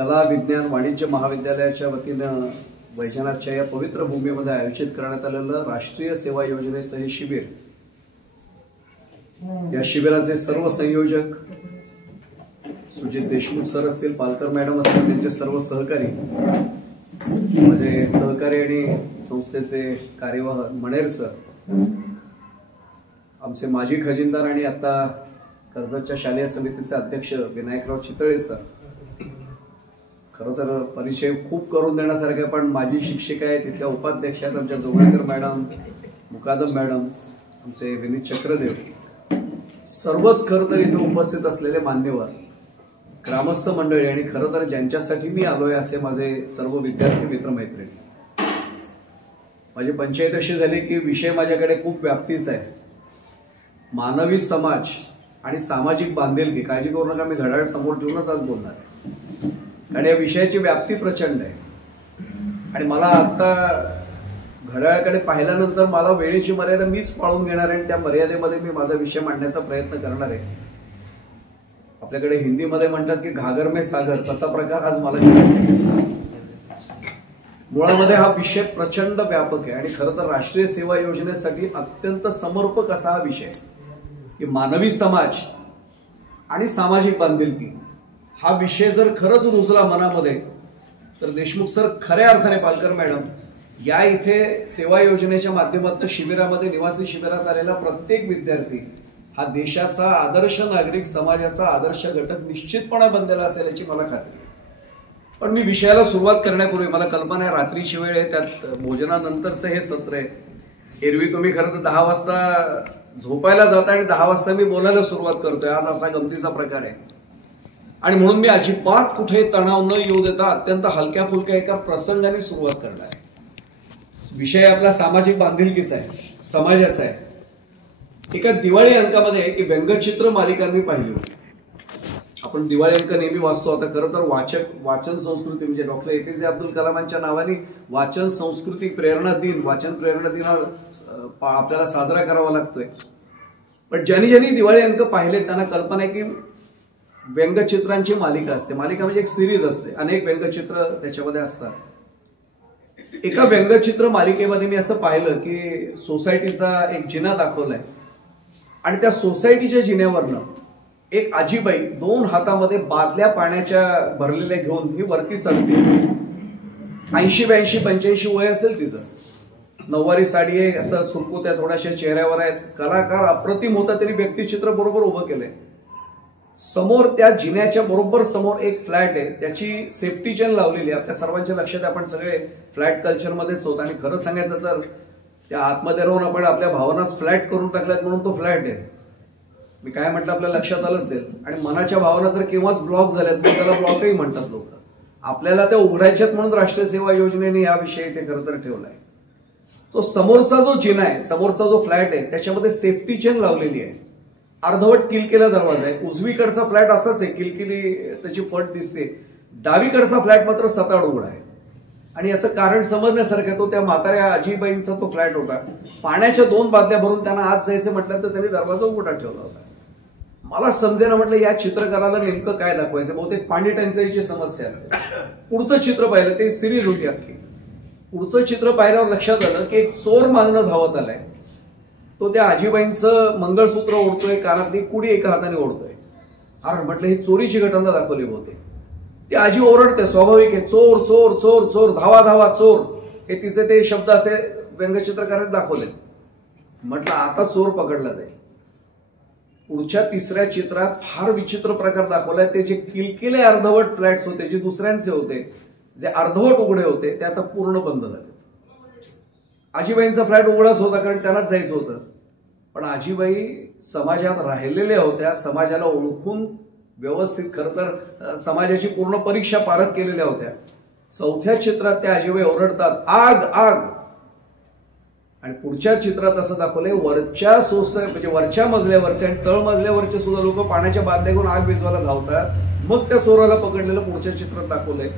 कला विज्ञान वाणिज्य महाविद्यालयाच्या वतीनं वैजनाथच्या या पवित्र भूमीमध्ये आयोजित करण्यात आलेलं राष्ट्रीय सेवा योजनेचं हे शिबिर, या शिबिराचे सर्व संयोजक सुजित देशमुख सर असतील, पालकर मॅडम असतील, त्यांचे सर्व सहकारी, म्हणजे सहकारी आणि संस्थेचे कार्यवाह मणेर सर, आमचे माजी खजिनदार आणि आता कर्जतच्या शालेय समितीचे अध्यक्ष विनायकराव चितळे सर. खरं तर परिचय खूप करून देण्यासारखा, पण माझी शिक्षिका आहे, तिथल्या उपाध्यक्ष आहेत आमच्या जोगळेकर मॅडम, मुकादम मॅडम, आमचे विनीत चक्रदेव, सर्वच खरं तर इथे उपस्थित असलेले मान्यवर, ग्रामस्थ मंडळी आणि खरं तर ज्यांच्यासाठी मी आलोय असे माझे सर्व विद्यार्थी मित्रमैत्रिणी. माझी पंचायत अशी झाली की विषय माझ्याकडे खूप व्याप्तीचा आहे. मानवी समाज आणि सामाजिक बांधिलकी, काळजी करू नका, मी घड्याळ समोर ठेवूनच आज बोलणार आहे, कारण या विषयाची व्याप्ती प्रचंड आहे. आणि मला आता घड्याळाकडे पाहिल्यानंतर मला वेळेची मर्यादा मीच पाळून घेणार आहे आणि त्या मर्यादेमध्ये मी माझा विषय मांडण्याचा प्रयत्न करणार आहे. आपल्याकडे हिंदीमध्ये म्हणतात की घागर में सागर, तसा प्रकार आज मला करायचा. मुळामध्ये हा विषय प्रचंड व्यापक आहे आणि खरं तर राष्ट्रीय सेवा योजनेसाठी अत्यंत समर्पक असा हा विषय आहे की मानवी समाज आणि सामाजिक बांधिलकी हा विषय जर खरंच रुजला मनामध्ये तर देशमुख सर खऱ्या अर्थाने, पालकर मॅडम, या इथे सेवा योजनेच्या माध्यमातून शिबिरामध्ये, निवासी शिबिरात आलेला प्रत्येक विद्यार्थी हा देशाचा आदर्श नागरिक, समाजाचा आदर्श घटक निश्चितपणे बनलेला असेल याची मला खात्री आहे. पण मी विषयाला सुरुवात करण्यापूर्वी मला कल्पना आहे, रात्रीची वेळ आहे, त्यात भोजनानंतरचं हे सत्र आहे. एरवी तुम्ही खरं तर 10 वाजता झोपायला जाता आणि 10 वाजता मी बोलायला सुरुवात करतोय. आज असा गमतीचा प्रकार आहे आणि म्हणून मी अजिबात कुठे तणाव न येऊ देता अत्यंत हलक्या फुलक्या एका प्रसंगाने सुरुवात करणार आहे. विषय आपला सामाजिक बांधिलकीचा आहे, समाजाचा आहे. एका दिवाळी अंकामध्ये एक व्यंगचित्र मालिका मी पाहिली होती. आपण दिवाळी अंक नेहमी वाचतो. आता खरं तर वाचन संस्कृती म्हणजे डॉक्टर APJ अब्दुल कलामांच्या नावाने वाचन संस्कृती प्रेरणा दिन, वाचन प्रेरणा दिन आपल्याला साजरा करावा लागतोय. पण ज्यांनी दिवाळी अंक पाहिले त्यांना कल्पना आहे की व्यंगचित्रांची मालिका असते. मालिका म्हणजे एक सिरीज असते, अनेक व्यंगचित्र त्याच्यामध्ये असतात. एका व्यंगचित्र मालिकेमध्ये मी असं पाहिलं की सोसायटीचा एक जिना दाखवलाय आणि त्या सोसायटीच्या जिन्यावरनं एक आजीबाई 2 हातामध्ये बादल्या पाण्याच्या भरलेल्या घेऊन ही वरती चढते. 80-82 85 वय असेल तिचं. नऊवारी साडी आहे, असं सुरकुत्या थोड्याशा चेहऱ्यावर आहेत. कलाकार अप्रतिम होता, तरी व्यक्तिचित्र बरोबर उभं केलंय. समोर त्या जिन्याच्या बरोबर समोर एक फ्लॅट आहे, त्याची सेफ्टी चेन लावलेली आहे. आपल्या सर्वांच्या लक्षात, आपण सगळे फ्लॅट कल्चरमध्येच होत आणि खरं सांगायचं तर त्या आतमध्ये राहून आपण आपल्या भावनाच फ्लॅट करून टाकल्यात म्हणून तो फ्लॅट आहे. मी काय म्हटलं आपल्या लक्षात आलं असेल. आणि मनाच्या भावना तर केव्हाच ब्लॉक झाल्यात, पण त्याला ब्लॉकही म्हणतात लोक. आपल्याला त्या उघडायच्यात म्हणून राष्ट्रीय सेवा योजनेने या विषयी ते खरं तर ठेवलाय. तो समोरचा जो जिना आहे, समोरचा जो फ्लॅट आहे, त्याच्यामध्ये सेफ्टी चेन लावलेली आहे. अर्धवट किलकेला दरवाजा आहे. उजवीकडचा फ्लॅट असाच आहे, किलकिली त्याची फट दिसते. डावीकडचा फ्लॅट मात्र सताड उघडा आहे. आणि याचं कारण समजण्यासारखं, तो त्या म्हाताऱ्या आजीबाईंचा तो फ्लॅट होता. पाण्याच्या 2 बादल्या भरून त्यांना आत जायचं म्हटलं तर त्यांनी दरवाजा उघडा ठेवला होता. मला समजेना, म्हटलं या चित्रकाराला नेमकं काय दाखवायचं. बहुतेक पाणी टंचाईची समस्या असेल. पुढचं चित्र पाहिलं, ते सिरीज होती अख्खी. पुढचं चित्र पाहिल्यावर लक्षात आलं की एक चोर मागणं धावत आलाय. तो त्या आजीबाईंचं मंगळसूत्र ओढतोय, कानातली कुडी एका हाताने ओढतोय. अरे म्हटलं ही चोरीची घटना दाखवली होते. ती आजी ओरडते, स्वाभाविक आहे, चोर चोर चोर चोर, धावा धावा चोर, हे तिचे ते शब्द असे व्यंगचित्रकाराने दाखवले. म्हटलं आता चोर पकडला जाईल. पुढच्या 3ऱ्या चित्रात फार विचित्र प्रकार दाखवलाय. ते जे किलकिले अर्धवट फ्लॅट्स होते, जे दुसऱ्यांचे होते, जे अर्धवट उघडे होते, ते आता पूर्ण बंद झाले. आजीबाईंचा फ्लॅट उघडाच होता कारण त्यांनाच जायचं होतं. पण आजीबाई समाजात राहिलेल्या होत्या, समाजाला ओळखून व्यवस्थित खरं तर समाजाची पूर्ण परीक्षा पारख केलेल्या होत्या. 4थ्या चित्रात त्या आजीबाई ओरडतात, आग आग. आणि पुढच्या चित्रात असं दाखवलंय, वरच्या म्हणजे वरच्या मजल्यावरचे आणि तळ मजल्यावरचे सुद्धा लोक पाण्याच्या बादल्या घेऊन आग विझवायला धावतात. मग त्या चोराला पकडलेलं पुढच्या चित्रात दाखवलंय.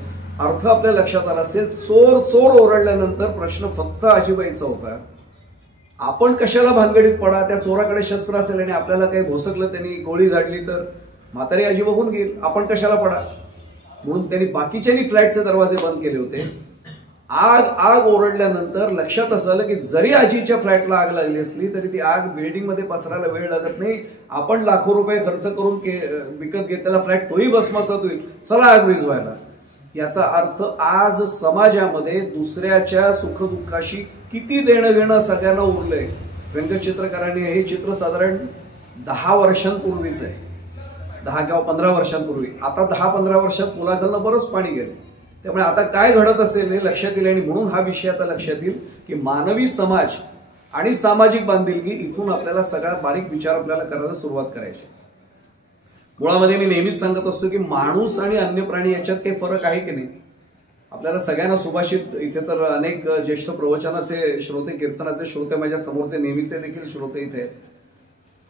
अर्थ आपल्या लक्षात आला असेल. चोर चोर ओरडल्यानंतर प्रश्न फक्त आजीबाईचा होता, आपण कशाला भानगडीत पडा. त्या चोराकडे शस्त्र असेल आणि आपल्याला काही भोसकलं, त्यांनी गोळी झाडली तर म्हातारी आजी बघून घेईल, आपण कशाला पडा. म्हणून त्यांनी बाकीच्यांनी फ्लॅटचे दरवाजे बंद केले होते. आग ओरडल्यानंतर लक्षात असलं की जरी आजीच्या फ्लॅटला आग लागली असली तरी ती आग बिल्डिंगमध्ये पसरायला वेळ लागत नाही. आपण लाखो रुपये खर्च करून विकत घेतलेला फ्लॅट तोही भस्मसात होईल, चला आग विझवायला. याचा अर्थ आज समाजामध्ये दुसऱ्याच्या सुखदुःखाशी किती देणं घेणं सगळ्यांना उरलंय. व्यंगचित्रकारांनी हे चित्र साधारण 10 वर्षांपूर्वीच आहे, 10 किंवा 15 वर्षांपूर्वी. आता 10-15 वर्षात पुलाखालनं बरंच पाणी गेलं. त्यामुळे आता काय घडत असेल हे लक्षात येईल. आणि म्हणून हा विषय आता लक्षात येईल की मानवी समाज आणि सामाजिक बांधिलकी, इथून आपल्याला सगळ्यात बारीक विचार आपल्याला करायला सुरुवात करायची. मुळामध्ये मी नेहमीच सांगत असतो की माणूस आणि अन्य प्राणी याच्यात काही फरक आहे की नाही. आपल्याला सगळ्यांना सुभाषित, इथे तर अनेक ज्येष्ठ प्रवचनाचे श्रोते, कीर्तनाचे श्रोते, माझ्या समोरचे नेहमीचे देखील श्रोते इथे.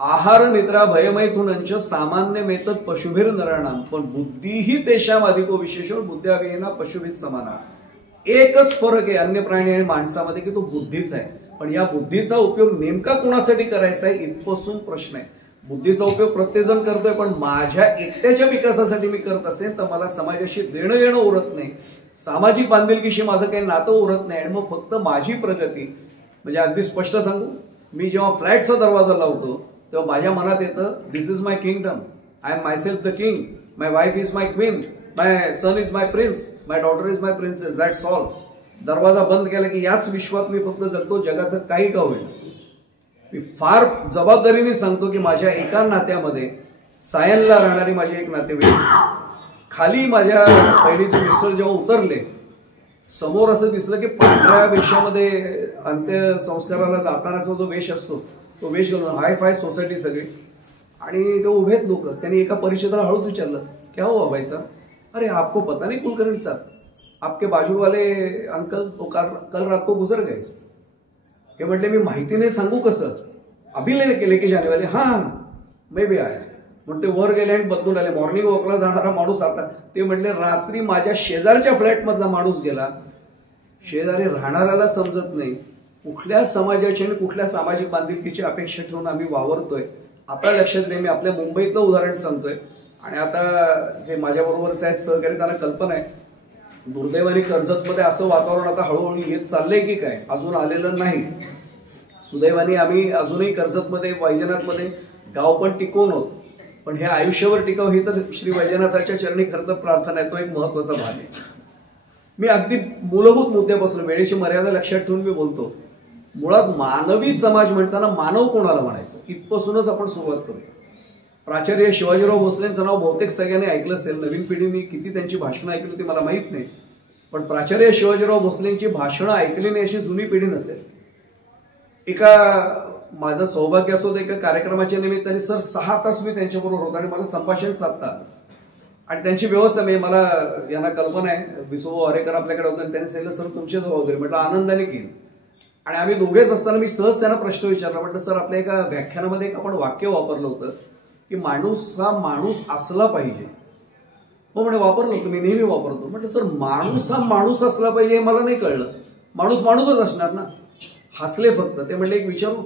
आहार निद्रा भयमैथुनंच सामान्य मेतत पशुभिर नराणाम पण बुद्धीही तेषाम अधिको विशेषो बुद्ध्याविहीना पशुभिः समाना. एकच फरक आहे अन्य प्राणी आणि माणसामध्ये की तो बुद्धीचा आहे. पण या बुद्धीचा उपयोग नेमका कोणासाठी करायचा आहे इथपासून प्रश्न आहे. बुद्धीचा उपयोग प्रत्येकजण करतोय, पण माझ्या एकट्याच्या विकासासाठी मी करत असेल तर मला समाजाशी देणं घेणं उरत नाही, सामाजिक बांधिलकीशी माझं काही नातं उरत नाही. आणि मग फक्त माझी प्रगती, म्हणजे अगदी स्पष्ट सांगू, मी जेव्हा फ्लॅटचा दरवाजा लावतो तेव्हा माझ्या मनात येतं this is my kingdom, I am myself the king, my wife is my queen, my son is my prince, my daughter is my princess, that's all. दरवाजा बंद केला की याच विश्वात मी फक्त जगतो, जगाचं काही का होईल. मी फार जबाबदारीने सांगतो की माझ्या एका नात्यामध्ये सायनला राहणारी माझी एक नातेवाईक, खाली माझ्या पहिलीचे मिस्टर जेव्हा उतरले, समोर असं दिसलं की पांढऱ्या वेशामध्ये अंत्यसंस्काराला जातानाचा जो वेश असतो तो वेश घालून, हाय फाय सोसायटी सगळी, आणि ते उभेत लोक. त्यांनी एका परिचिताला हळूच विचारलं, क्या हुआ भाई साहब? अरे आपको पता नहीं कुलकर्णी साहब, आपके बाजू वाले अंकल तो कल रात को गुजर गए. हे म्हटले मी माहिती नाही सांगू कसं, अभी लेके जाने वाले. हां मैं भी आया. म्हणून ते वर गेले आणि बदलून आले. मॉर्निंग वॉकला जाणारा माणूस आता, ते म्हणले रात्री माझ्या शेजारच्या फ्लॅटमधला माणूस गेला. शेजारी राहणाऱ्याला समजत नाही कुठल्या समाजाची आणि कुठल्या सामाजिक बांधिलकीची अपेक्षा ठेवून आम्ही वावरतोय. आता लक्षात नाही, मी आपल्या मुंबईतलं उदाहरण सांगतोय. आणि आता जे माझ्याबरोबरच आहेत सहकारी त्यांना कल्पना आहे, दुर्दैवाने कर्जतमध्ये असं वातावरण आता हळूहळू येत चाललंय की काय, अजून आलेलं नाही. सुदैवाने आम्ही अजूनही कर्जतमध्ये, वैजनाथमध्ये गाव पण टिकवून होत. पण हे आयुष्यावर टिकाव ही तर श्री वैजनाथाच्या चरणी खरं तर प्रार्थना आहे, तो एक महत्वाचा भाग आहे. मी अगदी मूलभूत मुद्द्यापासून, वेळेची मर्यादा लक्षात ठेवून मी बोलतो. मुळात मानवी समाज म्हणताना मानव कोणाला म्हणायचं इथपासूनच आपण सुरुवात करूया. प्राचार्य शिवाजीराव भोसलेंचं नाव बहुतेक सगळ्यांनी ऐकलं असेल. नवीन पिढीने किती त्यांची भाषणं ऐकली होती मला माहित नाही, पण प्राचार्य शिवाजीराव भोसलेंची भाषणं ऐकली नाही अशी जुनी पिढी नसेल. माझं सौभाग्य असं होतं, एका कार्यक्रमाच्या निमित्ताने सर 6 तास मी त्यांच्याबरोबर होतो आणि मला संभाषण साधता आलं. आणि त्यांची व्यवस्था मी, मला यांना कल्पना आहे, विसोबा अरेकर आपल्याकडे होते आणि त्यांनी सांगितलं सर तुमची जबाबदारी. म्हटलं आनंदाने घेईन. आणि आम्ही दोघेच असताना मी सहज त्यांना प्रश्न विचारला. म्हटलं सर आपल्या एका व्याख्यानामध्ये एक आपण वाक्य वापरलं होतं की माणूस हा माणूस असला पाहिजे. हो म्हणे वापरलं होतं, मी नेहमी वापरतो. म्हटलं सर माणूस हा माणूस असला पाहिजे हे मला नाही कळलं, माणूस माणूसच असणार ना. हसले फक्त. ते म्हणले एक विचारू,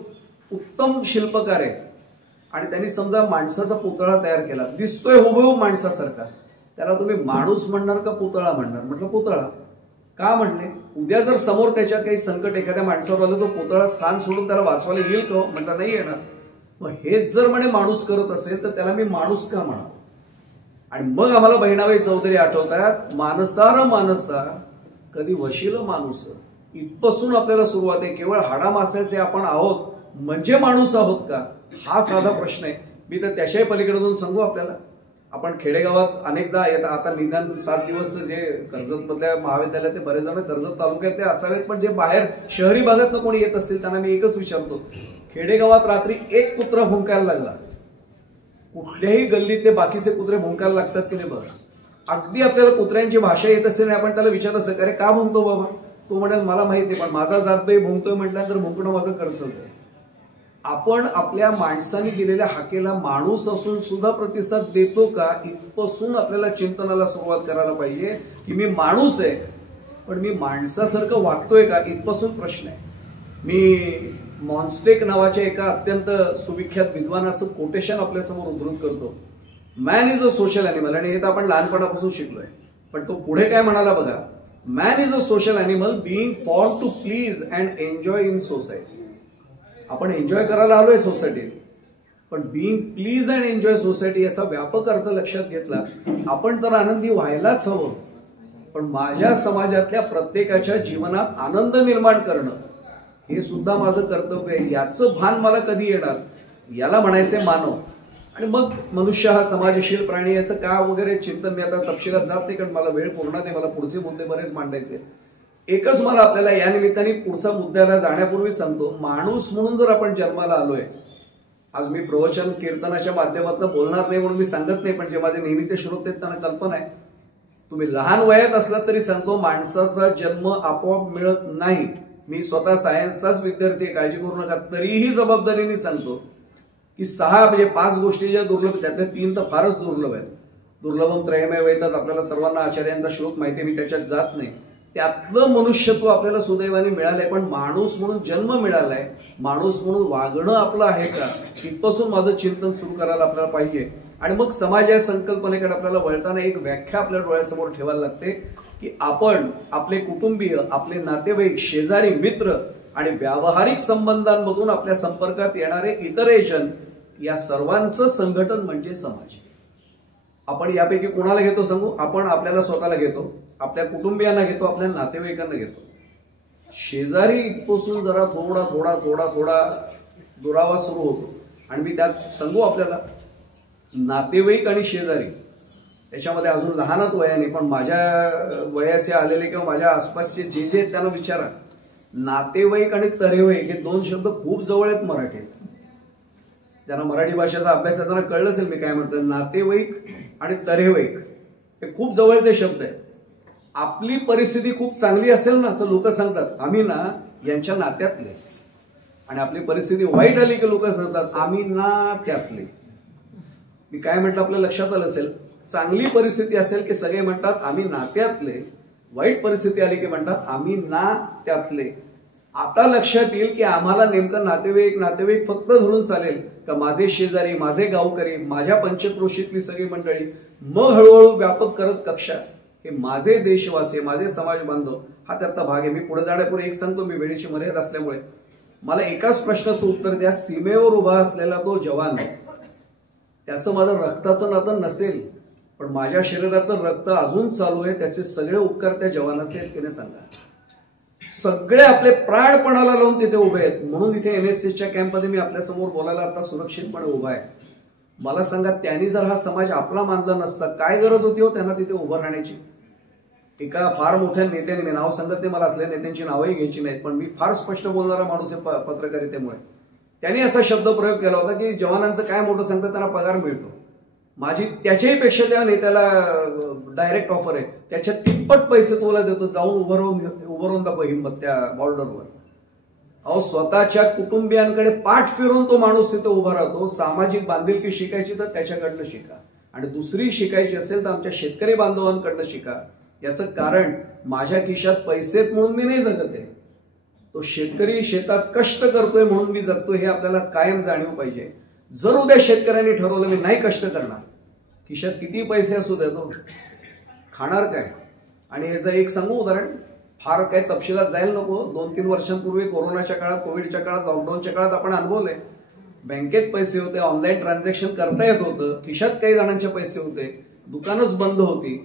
उत्तम शिल्पकार आहे आणि त्यांनी समजा माणसाचा पुतळा तयार केला, दिसतोय हुबहूब माणसासारखा, त्याला तुम्ही माणूस म्हणणार का पुतळा म्हणणार? म्हटलं पुतळा. का म्हणले? उद्या जर समोर त्याच्यात काही संकट एखाद्या माणसावर आलं तर पुतळा स्थान सोडून त्याला वाचवायला येईल का? म्हटलं नाही येणार. मग हेच जर म्हणे माणूस करत असेल तर त्याला मी माणूस का म्हणा? आणि मग आम्हाला बहिणाबाई चौधरी आठवतात, मानसार मानसा कधी वशील माणूस. इथपासून आपल्याला सुरुवात आहे. केवळ हाडामासाचे आपण आहोत म्हणजे माणूस आहोत का, हा साधा प्रश्न आहे. मी तर त्याच्याही पलीकडे जाऊन सांगू आपल्याला, आपण खेडेगावात अनेकदा येतात. आता निदान 7 दिवस जे कर्जतमधल्या महाविद्यालयात ते बरेच जण कर्जत तालुक्यात ते असावेत, पण जे बाहेर शहरी भागातनं कोणी येत असतील त्यांना मी एकच विचारतो, खेडेगावात रात्री एक कुत्रा भुंकायला लागला, कुठल्याही गल्लीत ते बाकीचे कुत्रे भुंकायला लागतात की नाही बघा. अगदी आपल्याला कुत्र्यांची भाषा येत असेल आणि आपण त्याला विचारलं असं, अरे का भुंकतो बाबा? तो म्हणेल मला माहिती नाही, पण माझा जातबाई भुंकतोय म्हटल्यानंतर भुंकणं माझं कर्तव्य आहे. आपण आपल्या माणसाने दिलेल्या हाकेला माणूस असून सुद्धा प्रतिसाद देतो का, इथपासून आपल्याला चिंतनाला सुरुवात करायला पाहिजे की मी माणूस आहे पण मी माणसासारखं वागतोय का, इथपासून प्रश्न आहे. मी मॉन्स्टेक नावाच्या एका अत्यंत सुविख्यात विद्वानाचं कोटेशन आपल्यासमोर उद्धृत करतो. Man is a social animal. आणि हे तर आपण लहानपणापासून शिकलोय. पण तो पुढे काय म्हणाला बघा, man is a social animal being form to please and enjoy in society. आपण एन्जॉय करायला आलोय सोसायटीत, पण being please and enjoy society याचा व्यापक अर्थ लक्षात घेतला. आपण तर आनंदी व्हायलाच हवं, पण माझ्या समाजातल्या प्रत्येकाच्या जीवनात आनंद निर्माण करणं हे सुद्धा माझं कर्तव्य आहे. याचं भान मला कधी येणार, याला म्हणायचे मानव. आणि मग मनुष्य हा समाजशील प्राणी याचं का वगैरे चिंतन मी आता तपशिलात जात नाही, कारण मला वेळ पूर्ण नाही, मला पुढचे मुद्दे बरेच मांडायचे. एकच मला आपल्याला या निमित्ताने पुढच्या मुद्द्याला जाण्यापूर्वी सांगतो, माणूस म्हणून जर आपण जन्माला आलोय, आज मी प्रवचन कीर्तनाच्या माध्यमातून बोलणार नाही म्हणून मी सांगत नाही, पण जे माझे नेहमीचे श्रोते आहेत त्यांना कल्पना आहे. तुम्ही लहान वयात असला तरी सांगतो, माणसाचा जन्म आपोआप मिळत नाही. मी स्वतः सायन्सचाच विद्यार्थी, काळजी करू नका, तरीही जबाबदारीने सांगतो की 6 म्हणजे 5 गोष्टी ज्या दुर्लभ, त्यातल्या 3 तर फारच दुर्लभ आहेत. दुर्लभम त्रयमेव वेतात, आपल्याला सर्वांना आचार्यांचा श्लोक माहिती आहे, मी त्याच्यात जात नाही. त्यातलं मनुष्यत्व आपल्याला सुदैवाने मिळालंय, पण माणूस म्हणून जन्म मिळालाय, माणूस म्हणून वागणं आपलं आहे का, इथपासून माझं चिंतन सुरू करायला आपल्याला पाहिजे. आणि मग समाज या संकल्पनेकडे आपल्याला वळताना एक व्याख्या आपल्या डोळ्यासमोर ठेवायला लागते की आपण आपले कुटुंबीय, आपले नातेवाईक, शेजारी, मित्र आणि व्यावहारिक संबंधांमधून आपल्या संपर्कात येणारे इतरेजन या सर्वांचं संघटन म्हणजे समाज. आपण यापैकी कोणाला घेतो सांगू? आपण आपल्याला स्वतःला घेतो, आपल्या कुटुंबियांना घेतो, आपल्या नातेवाईकांना घेतो. शेजारी इथपासून जरा थोडा थोडा थोडा थोडा दुरावा सुरू होतो. आणि मी त्यात सांगू आपल्याला, नातेवाईक आणि शेजारी त्याच्यामध्ये अजून लहानच वयाने, पण माझ्या वयाचे आलेले किंवा माझ्या आसपासचे जे जे त्यांना विचारा, नातेवाईक आणि तरेवाईक हे 2 शब्द खूप जवळ आहेत मराठीत. ज्यांना मराठी भाषेचा अभ्यास त्यांना कळलं असेल मी काय म्हणतो. नातेवाईक आणि तरेवाईक हे खूप जवळचे शब्द आहेत. आपली परिस्थिती खूप चांगली असेल ना तर लोक सांगतात आम्ही ना यांच्या नात्यातले, आणि आपली परिस्थिती वाईट आली की लोक सांगतात आम्ही ना त्यातले. मी काय म्हटलं आपल्या लक्षात आलं असेल, चांगली परिस्थिती असेल की सगळे म्हणतात आम्ही नात्यातले, वाईट परिस्थिती आली की म्हणतात आम्ही ना त्यातले. आता लक्षात येईल की आम्हाला नेमकं नातेवाईक फक्त धरून चालेल का माझे शेजारी, माझे गावकरी, माझ्या पंचक्रोशीतली सगळी मंडळी, मग हळूहळू व्यापक करत कक्षा हे माझे देशवासी, माझे समाज बांधव हा त्यातला भाग आहे. मी पुढे जाण्यापूर्वी एक सांगतो, मी वेळेची मर्यादा असल्यामुळे मला एकाच प्रश्नाचं उत्तर द्या. सीमेवर उभा असलेला तो जवान, त्याचं माझं रक्ताचं नातं नसेल, पण माझ्या शरीरातलं रक्त अजून चालू आहे, त्याचे सगळे उपकार त्या जवानाचे आहेत की नाही सांगा. सगळे आपले प्राणपणाला लावून तिथे उभे आहेत, म्हणून तिथे NSSच्या कॅम्पमध्ये मी आपल्यासमोर बोलायला आता सुरक्षितपणे उभा आहे. मला सांगा, त्यांनी जर हा समाज आपला मानला नसता काय गरज होती हो त्यांना तिथे उभं राहण्याची? एका फार मोठ्या नेत्याने, मी नाव सांगत नाही, मला असल्या नेत्यांची नावही घ्यायची नाहीत, पण मी फार स्पष्ट बोलणारा माणूस आहे पत्रकारितेमुळे, त्यांनी असा शब्द प्रयोग केला होता की जवानांचं काय मोठं सांगतात, त्यांना पगार मिळतो. माझी त्याच्याही पेक्षा त्या नेत्याला डायरेक्ट ऑफर आहे, त्याच्या तिप्पट पैसे तुला देतो, जाऊन उभं राहून दाखव हिंमत त्या बॉर्डरवर. अहो, स्वतःच्या कुटुंबियांकडे पाठ फिरून तो माणूस तिथे उभा राहतो. सामाजिक बांधिलकी शिकायची तर त्याच्याकडनं शिका, आणि दुसरी शिकायची असेल तर आमच्या शेतकरी बांधवांकडनं शिका. याचं कारण माझ्या खिशात पैसे आहेत म्हणून मी नाही जगत आहे, तो शेतकरी शेतात कष्ट करतोय म्हणून मी जगतोय, हे आपल्याला कायम जाणीव पाहिजे. जर उद्या शेतकऱ्यांनी ठरवलं मी नाही कष्ट करणार, खिशात किती पैसे असू दे, तो खाणार काय? आणि याचं एक सांगू उदाहरण, फार काही तपशिलात जायला नको. 2-3 वर्षांपूर्वी कोरोनाच्या काळात, कोविडच्या काळात, लॉकडाऊनच्या काळात आपण अनुभवलंय. बँकेत पैसे होते, ऑनलाईन ट्रान्झॅक्शन करता येत होतं, खिशात काही जणांचे पैसे होते, दुकानच बंद होती,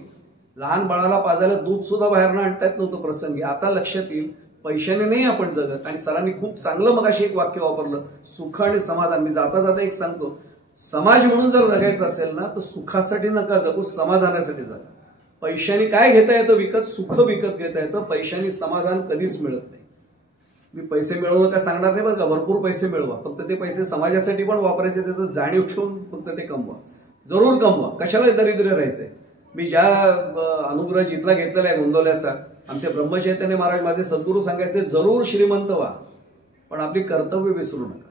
लहान बाळाला पाजायला दूध सुद्धा बाहेरनं आणता येत नव्हतं प्रसंगी. आता लक्षात येईल, पैशाने नाही आपण जगत. आणि सरांनी खूप चांगलं मगाशी एक वाक्य वापरलं, सुख आणि समाधान. मी जाता जाता एक सांगतो, समाज म्हणून जर जगायचं असेल ना तर सुखासाठी नका जगू, समाधानासाठी जगा. पैशाने काय घेता येतं विकत? सुख विकत घेता येतं, पैशाने समाधान कधीच मिळत नाही. मी पैसे मिळवू नका सांगणार नाही बरं का, भरपूर पैसे मिळवा, फक्त ते पैसे समाजासाठी पण वापरायचे, त्याचं जाणीव ठेवून फक्त ते कमवा, जरूर कमवा. कशाला दरिद्र राहायचंय? मी ज्या अनुग्रह जिथला घेतलेला आहे गोंदवल्याचा, आमचे ब्रह्मचैतन्य महाराज माझे सद्गुरू सांगायचे, जरूर श्रीमंत व्हा पण आपली कर्तव्य विसरू नका.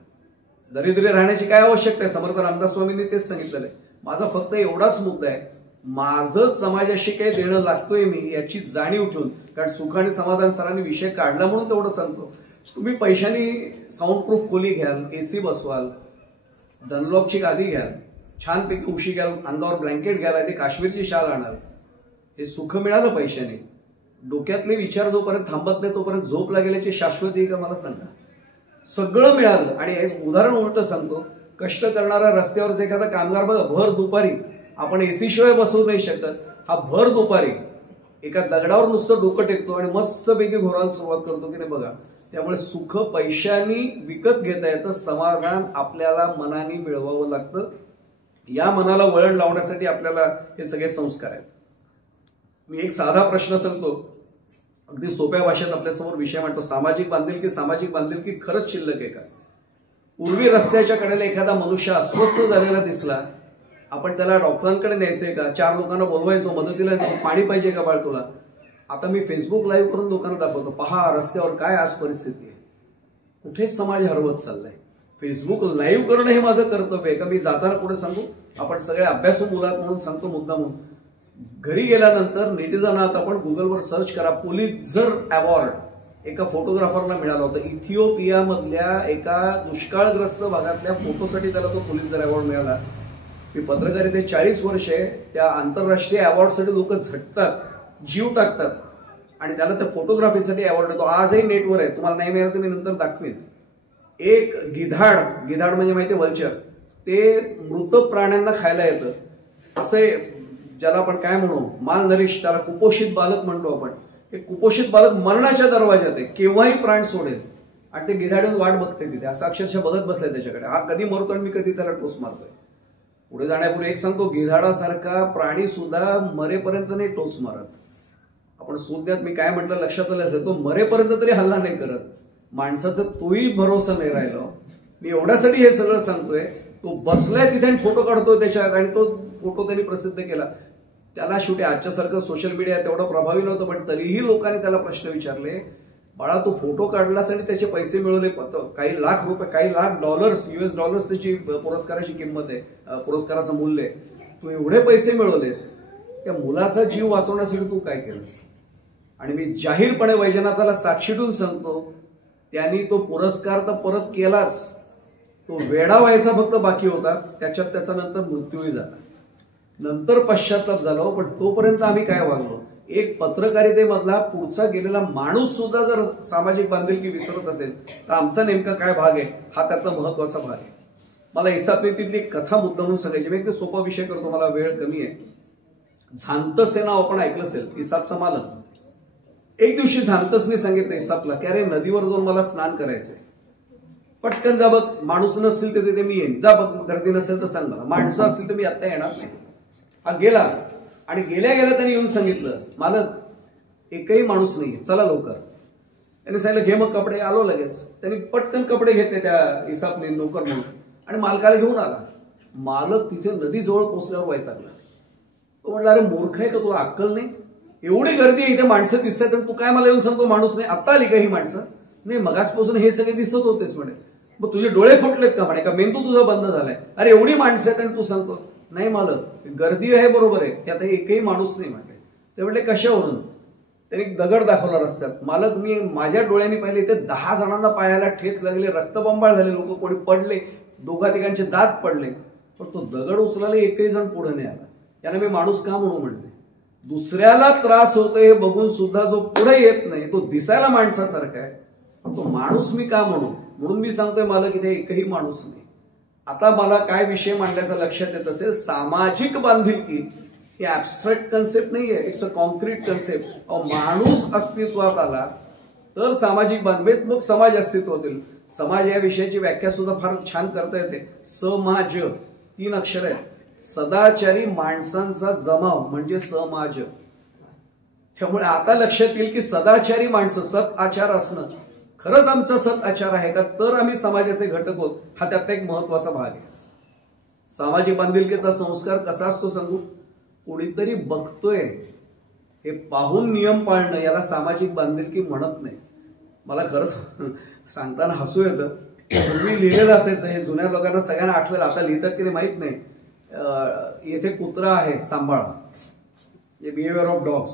दरिद्र राहण्याची काय आवश्यकता आहे? समर्थ रामदास स्वामींनी तेच सांगितलेलं आहे. माझा फक्त एवढाच मुद्दा आहे, माझं समाजाशी काही देणं लागतोय मी याची जाणीव ठेवून. कारण सुख आणि समाधान सरांनी विषय काढला म्हणून तेवढं सांगतो. तुम्ही पैशानी साऊंडप्रूफ खोली घ्याल, AC बसवाल, डनलॉपची गादी घ्याल, छानपैकी उशी घ्याल, अंगावर ब्लँकेट घ्याल, ती काश्मीरची शाल आणाल, हे सुख मिळालं पैशाने, डोक्यातले विचार जोपर्यंत थांबत नाही तोपर्यंत झोप लागेल्याची शाश्वती आहे का मला सांगा. सगळं मिळालं. आणि एक उदाहरण उलट सांगतो, कष्ट करणारा रस्त्यावरचा एखादा कामगार बघा, भर दुपारी आपण एसी शिवाय बसवू नाही शकत, हा भर दुपारी एका दगडावर नुसतं डोकं टेकतो आणि मस्तपैकी घोरायला सुरुवात करतो की नाही बघा. त्यामुळे सुख पैशानी विकत घेता येतं, समाधान आपल्याला मनाने मिळवावं लागतं. या मनाला वळण लावण्यासाठी आपल्याला हे सगळे संस्कार आहेत. मी एक साधा प्रश्न सांगतो, अगदी सोप्या भाषेत आपल्यासमोर विषय मांडतो. सामाजिक बांधिलकी खरंच शिल्लक आहे का? पूर्वी रस्त्याच्या कडेला एखादा मनुष्य अस्वस्थ झालेला दिसला, आपण त्याला डॉक्टरांकडे न्यायचंय का? 4 लोकांना बोलवायचो मदतीला, पाणी पाहिजे का बाळ तुला? आता मी फेसबुक लाईव्ह करून लोकांना दाखवतो, पहा रस्त्यावर काय आज परिस्थिती आहे. कुठेच समाज हरवत चाललाय. फेसबुक लाईव्ह करणं हे माझं कर्तव्य आहे का? मी जाताना पुढे सांगू, आपण सगळे अभ्यासू मुलात म्हणून सांगतो मुद्दा म्हणून. घरी गेल्यानंतर नेटिझनात आपण गुगलवर सर्च करा, पुलित्झर अवॉर्ड एका फोटोग्राफरला मिळाला होता. इथिओपियामधल्या एका दुष्काळग्रस्त भागातल्या फोटोसाठी त्याला तो पुलित्झर अवॉर्ड मिळाला. मी पत्रकारितेत 40 वर्ष आहे. त्या आंतरराष्ट्रीय अवॉर्डसाठी लोक झटतात, जीव टाकतात आणि त्याला त्या फोटोग्राफीसाठी अवॉर्ड देतो. आजही नेटवर आहे, तुम्हाला नाही मिळालं तर मी नंतर दाखवेन. एक गिधाड म्हणजे माहिती वल्चर, ते मृत प्राण्यांना खायला येतं. असे ज्याला आपण काय म्हणू, माल नरिश, त्याला कुपोषित बालक म्हणतो आपण. हे कुपोषित बालक मरणाच्या दरवाज्यात आहे, केव्हाही प्राण सोडेल आणि ते गिधाडून वाट बघते तिथे, असं अक्षरशः बघत बसलाय त्याच्याकडे. हा कधी मरतो आणि मी कधी त्याला टोच मारतोय. पुढे जाण्यापूर्वी एक सांगतो, गिधाडासारखा प्राणी सुद्धा मरेपर्यंत नाही टोच मारत. आपण सुज्ञात मी काय म्हटलं लक्षात आलं असेल, तो मरेपर्यंत तरी हल्ला नाही करत. माणसाचा तोही भरोसा नाही राहिला. मी एवढ्यासाठी हे सगळं सांगतोय, तो बसलाय तिथे आणि फोटो काढतोय त्याच्यात आणि तो फोटो त्यांनी प्रसिद्ध केला. त्याला शेवटी आजच्यासारखं सोशल मीडिया तेवढं प्रभावी नव्हतं, पण तरीही लोकांनी त्याला प्रश्न विचारले, बाळा तू फोटो काढलास आणि त्याचे पैसे मिळवले, काही लाख रुपये, काही लाख डॉलर्स, US डॉलर्स त्याची पुरस्काराची किंमत आहे, पुरस्काराचं मूल्य आहे. तू एवढे पैसे मिळवलेस, त्या मुलाचा जीव वाचवण्यासाठी तू काय केलंस? आणि मी जाहीरपणे वैजनाथाला साक्षी ठेवून सांगतो, त्यांनी तो पुरस्कार तर परत केलाच, तो वेडा व्हायचा फक्त बाकी होता. त्याच्यात त्याचा नंतर मृत्यूही झाला, नंतर पश्चाताप झाला. पण तोपर्यंत आम्ही काय वागलो? एक पत्रकारितेमधला पुढचा गेलेला माणूस सुद्धा जर सामाजिक बांधिलकी विसरत असेल तर आमचा नेमका काय भाग आहे, हा त्यातला महत्वाचा भाग आहे. मला इसाप नीतीतली एक कथा मुद्दामून सांगायची. मी एक सोपा विषय करतो, मला वेळ कमी आहे. झांतस नाव आपण ऐकलं असेल, इसापचा मालक. एक दिवशी झांतसने सांगितलं इसापला की अरे नदीवर जाऊन मला स्नान करायचंय, पटकन जा बघ, माणूस नसतील तर तिथे मी येईन, जा बघ, गर्दी नसेल तर सांग मला, माणसं असतील तर मी आता येणार नाही. हा गेला आणि गेल्या गेल्या त्यांनी येऊन सांगितलं, मालक एकही माणूस नाही, चला लवकर. त्यांनी सांगितलं घे मग कपडे. आलो लगेच. त्यांनी पटकन कपडे घेतले त्या इसापने, नोकर म्हणून, आणि मालकाला घेऊन आला. मालक तिथे नदीजवळ पोहोचल्यावर वैतागला. तो म्हटला अरे मूर्ख आहे का, तुला अक्कल नाही? एवढी गर्दी आहे, इथे माणसं दिसतात तर तू काय मला येऊन सांगतो माणूस नाही? आत्ता आली का ही माणसं? नाही, मगासपासून हे सगळे दिसत होतेस म्हणे. मग तुझे डोळे फुटलेत का म्हणे, का मेंदू तुझा बंद झालाय? अरे एवढी माणसं आहेत आणि तू सांगतो? नाही मालक, गर्दी आहे बरोबर आहे, की आता एकही माणूस नाही म्हटले. ते म्हटले कशावरून? त्यांनी दगड दाखवला रस्त्यात. मालक मी माझ्या डोळ्यांनी पाहिले, इथे 10 जणांना पायाला ठेच लागले, रक्तबंबाळ झाले, लोक कोणी पडले, 2-3 दात पडले, पण तो दगड उचलायला एकही जण पुढे नाही आला. याला मी माणूस का म्हणू म्हणले? दुसऱ्याला त्रास होतोय हे बघून सुद्धा जो पुढे येत नाही, तो दिसायला माणसासारखा आहे, तो माणूस मी का म्हणू? म्हणून मी सांगतोय मालक इथे एकही माणूस नाही. आता मला काय विषय मांडण्याचा लक्षात येत असेल, सामाजिक बांधिलकी ही ऍबस्ट्रॅक्ट कन्सेप्ट नाहीये, इट्स अ कॉन्क्रीट कन्सेप्ट. माणूस अस्तित्वात आला तर सामाजिक बांधवेत, मग समाज अस्तित्वात येईल. समाज या विषयाची व्याख्या सुद्धा फार छान करता येते. समाज 3 अक्षर आहेत. सदाचारी माणसांचा जमाव म्हणजे समाज. त्यामुळे आता लक्षात येईल की सदाचारी माणसं, सत आचार असणं खरंच आमचा सत आचार आहे का, तर आम्ही समाजाचे घटक होत, हा त्यातला एक महत्वाचा भाग आहे. सामाजिक बांधिलकीचा संस्कार कसा असतो सांगू? कोणीतरी बघतोय हे पाहून नियम पाळणं, याला सामाजिक बांधिलकी म्हणत नाही. मला खरंच सांगताना हसू येतं. पूर्वी लिहिलेलं असायचं, हे जुन्या लोकांना सगळ्यांना आठवेल, आता लिहितात की माहित नाही. येथे कुत्रा आहे, सांभाळा, बिहेवियर ऑफ डॉग्स.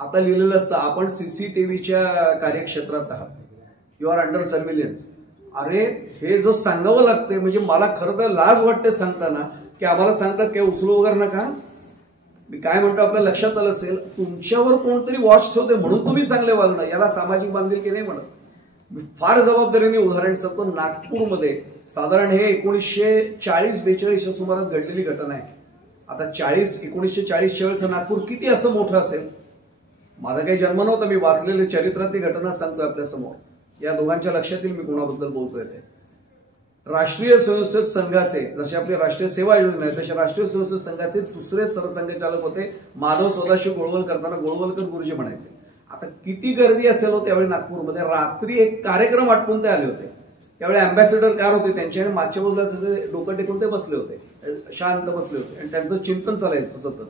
आता लिहिलेलं असतं आपण CCTVच्या कार्यक्षेत्रात आहात, यू आर अंडर सर्व्हिलन्स. अरे हे जो सांगावं लागतंय, म्हणजे मला खरं तर लाज वाटते सांगताना की आम्हाला सांगतात की उचलू वगैरे नका. मी काय म्हणतो आपल्या लक्षात आलं असेल, तुमच्यावर कोणतरी वॉच ठेवते म्हणून तुम्ही चांगले वागणं, याला सामाजिक बांधिलकी नाही म्हणत. मी फार जबाबदारीने उदाहरण सांगतो. नागपूरमध्ये साधारण हे 1940-42 सुमारास घडलेली घटना आहे. आता 1940 वेळेचं नागपूर किती असं मोठं असेल. माझा काही जन्म नव्हता, मी वाचलेले चरित्रातली घटना सांगतोय आपल्या समोर. या दोघांच्या लक्षात येईल मी कोणाबद्दल बोलतोय ते. राष्ट्रीय स्वयंसेवक संघाचे, जसे आपली राष्ट्रीय सेवा योजना आहे तसे राष्ट्रीय स्वयंसेवक संघाचे दुसरे सरसंघचालक होते माधव सदाशिव गोळवलकर. त्यांना गोळवलकर गुरुजी म्हणायचे. आता किती गर्दी असेल हो त्यावेळी नागपूरमध्ये. रात्री एक कार्यक्रम आटपून ते आले होते. त्यावेळी अँबॅसेडर कार होते त्यांचे आणि मागच्या बाजूला डोकं टेकून ते बसले होते, शांत बसले होते आणि त्यांचं चिंतन चालायचं सतत.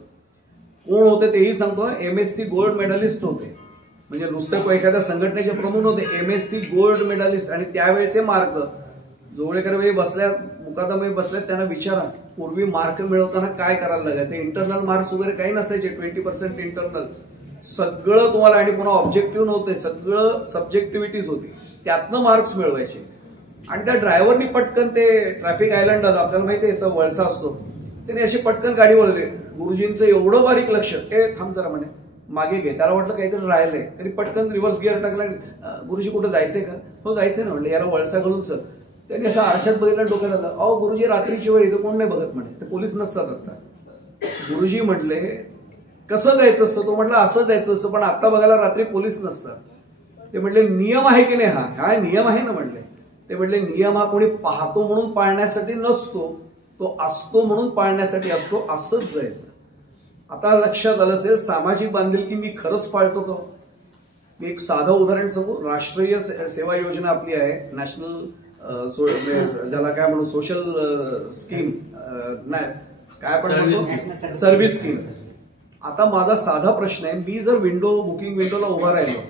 कोण होते तेही सांगतो. MSc गोल्ड मेडलिस्ट होते. म्हणजे नुसतं एखाद्या संघटनेचे प्रमुख होते, MSc गोल्ड मेडलिस्ट. आणि त्यावेळेचे मार्क जोगळेकर बसल्या मुकादमे बसल्यात, त्यांना विचारा पूर्वी मार्क मिळवताना काय करायला लागायचं. इंटरनल मार्क्स वगैरे काही नसायचे, 20% इंटरनल. सगळं तुम्हाला, आणि पुन्हा ऑब्जेक्टिव्ह नव्हते, सगळं सब्जेक्टिव्हिटीज होती, त्यातनं मार्क्स मिळवायचे. आणि त्या ड्रायव्हरनी पटकन ते ट्रॅफिक आयलंड आलं, आपल्याला माहिती आहे असं वळसा असतो, त्याने अशी पटकन गाडी वळली. गुरुजींचं एवढं बारीक लक्ष, थांब जरा म्हणे मागे घे. त्याला वाटलं काहीतरी राहिलंय, तरी पटकन रिव्हर्स गिअर टाकला. गुरुजी कुठं जायचंय का? हो जायचंय ना म्हटलं, याला वळसा घालून चल. त्यांनी असं आरशात बघितलं, डोक्यात आलं, अहो गुरुजी रात्रीची वेळ इथं कोण नाही बघत म्हणे, ते पोलीस नसतात आता. गुरुजी म्हटले कसं जायचं असतं? तो म्हटलं असं जायचं असतं, पण आता बघायला रात्री पोलीस नसतात. ते म्हटले नियम आहे की नाही? हा काय नियम आहे ना म्हटले. ते म्हटले नियम हा कोणी पाहतो म्हणून पाळण्यासाठी नसतो, तो असतो म्हणून पाळण्यासाठी असतो, असंच जायचं. आता लक्षात आलं असेल सामाजिक बांधिलकी मी खरंच पाळतो का? मी एक साधं उदाहरण सांगू. राष्ट्रीय सेवा योजना आपली आहे, नॅशनल ज्याला काय म्हणू, सोशल स्कीम नाही काय पण म्हणतो, सर्व्हिस स्कीम. आता माझा साधा प्रश्न आहे, मी जर बुकिंग विंडोला उभा राहिलो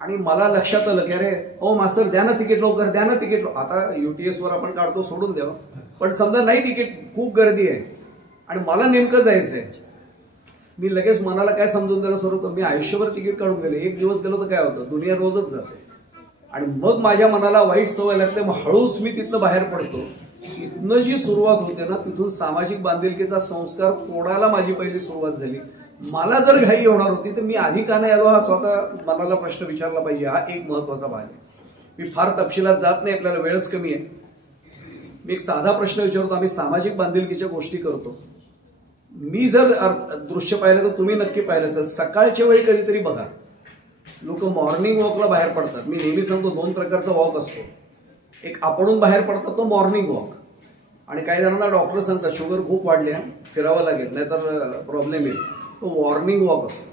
आणि मला लक्षात आलं की अरे ओ मास्तर द्या ना तिकीट लवकर, द्या ना तिकीट. आता UTS वर आपण काढतो, सोडून द्यावं. पण समजा नाही तिकीट, खूप गर्दी आहे आणि मला नेमकं जायचंय, मी लगेच मनाला काय समजून द्यायला सुरू करतो, मी आयुष्यभर तिकीट काढून गेले, एक दिवस गेलो तर काय होतं, दुनिया रोजच जाते. आणि मग माझ्या मनाला वाईट सवय लागते, मग हळूच मी तिथनं बाहेर पडतो. इथनं जी सुरुवात होते ना, तिथून सामाजिक बांधिलकीचा संस्कार तोडायला माझी पहिली सुरुवात झाली. मला जर घाई होणार होती तर मी आधी का नाही आलो, हा स्वतः मनाला प्रश्न विचारला पाहिजे. हा एक महत्वाचा भाग आहे. मी फार तपशिलात जात नाही, आपल्याला वेळच कमी आहे. मी एक साधा प्रश्न विचारतो. आम्ही सामाजिक बांधिलकीच्या गोष्टी करतो. मी जर दृश्य पाहिलं तर तुम्ही नक्की पाहिलं असेल, सकाळच्या वेळी कधीतरी बघा लोक मॉर्निंग वॉकला बाहेर पडतात. मी नेहमी सांगतो 2 प्रकारचा वॉक असतो. एक आपणून बाहेर पडतात तो मॉर्निंग वॉक, आणि काही जणांना डॉक्टर सांगतात शुगर खूप वाढली आहे, फिरावं लागेल नाहीतर प्रॉब्लेम येईल, तो मॉर्निंग वॉक असतो.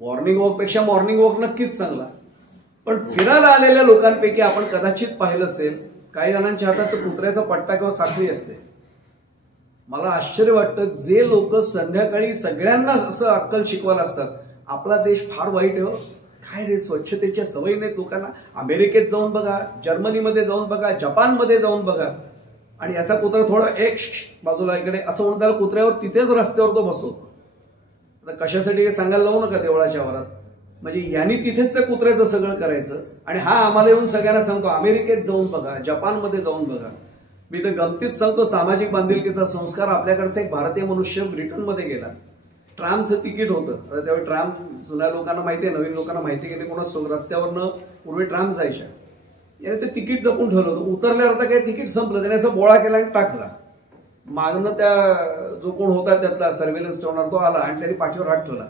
मॉर्निंग वॉकपेक्षा मॉर्निंग वॉक नक्कीच चांगला. पण फिरायला आलेल्या लोकांपैकी आपण कदाचित पाहिलं असेल काही जणांच्या हातात तर कुत्र्याचा पट्टा किंवा साखळी असते. मला आश्चर्य वाटतं जे लोक संध्याकाळी सगळ्यांना असं अक्कल शिकवायला असतात. आपला देश फार वाईट आहे. काय रे, स्वच्छतेच्या सवयी नाहीत लोकांना. अमेरिकेत जाऊन बघा, जर्मनीमध्ये जाऊन बघा, जपानमध्ये जाऊन बघा, आणि असा कुत्रा थोडा एक बाजूला इकडे असं म्हणून त्याला कुत्र्यावर तिथेच रस्त्यावर तो बसवतो. आता कशासाठी सांगायला लावू नका देवळाच्या वरात. म्हणजे यांनी तिथेच त्या कुत्र्याचं सगळं करायचं, आणि हा आम्हाला येऊन सगळ्यांना सांगतो अमेरिकेत जाऊन बघा, जपानमध्ये जाऊन बघा. मी तर गमतीत सांगतो, सामाजिक बांधिलकीचा संस्कार आपल्याकडचा एक भारतीय मनुष्य ब्रिटनमध्ये गेला. ट्रामचं तिकीट होतं. त्यावेळी ट्राम जुन्या लोकांना माहिती आहे, नवीन लोकांना माहिती आहे की कोणा रस्त्यावरनं पूर्वी ट्राम जायच्या. याने ते तिकीट जपून ठेवलं होतं. उतरल्यावर आता काही तिकीट संपलं, त्याने असं बोळा केला आणि टाकला. मागणं त्या जो कोण होता त्यातला सर्व्हेलन्स ठेवणार तो आला आणि त्याने पाठीवर हात ठेवला.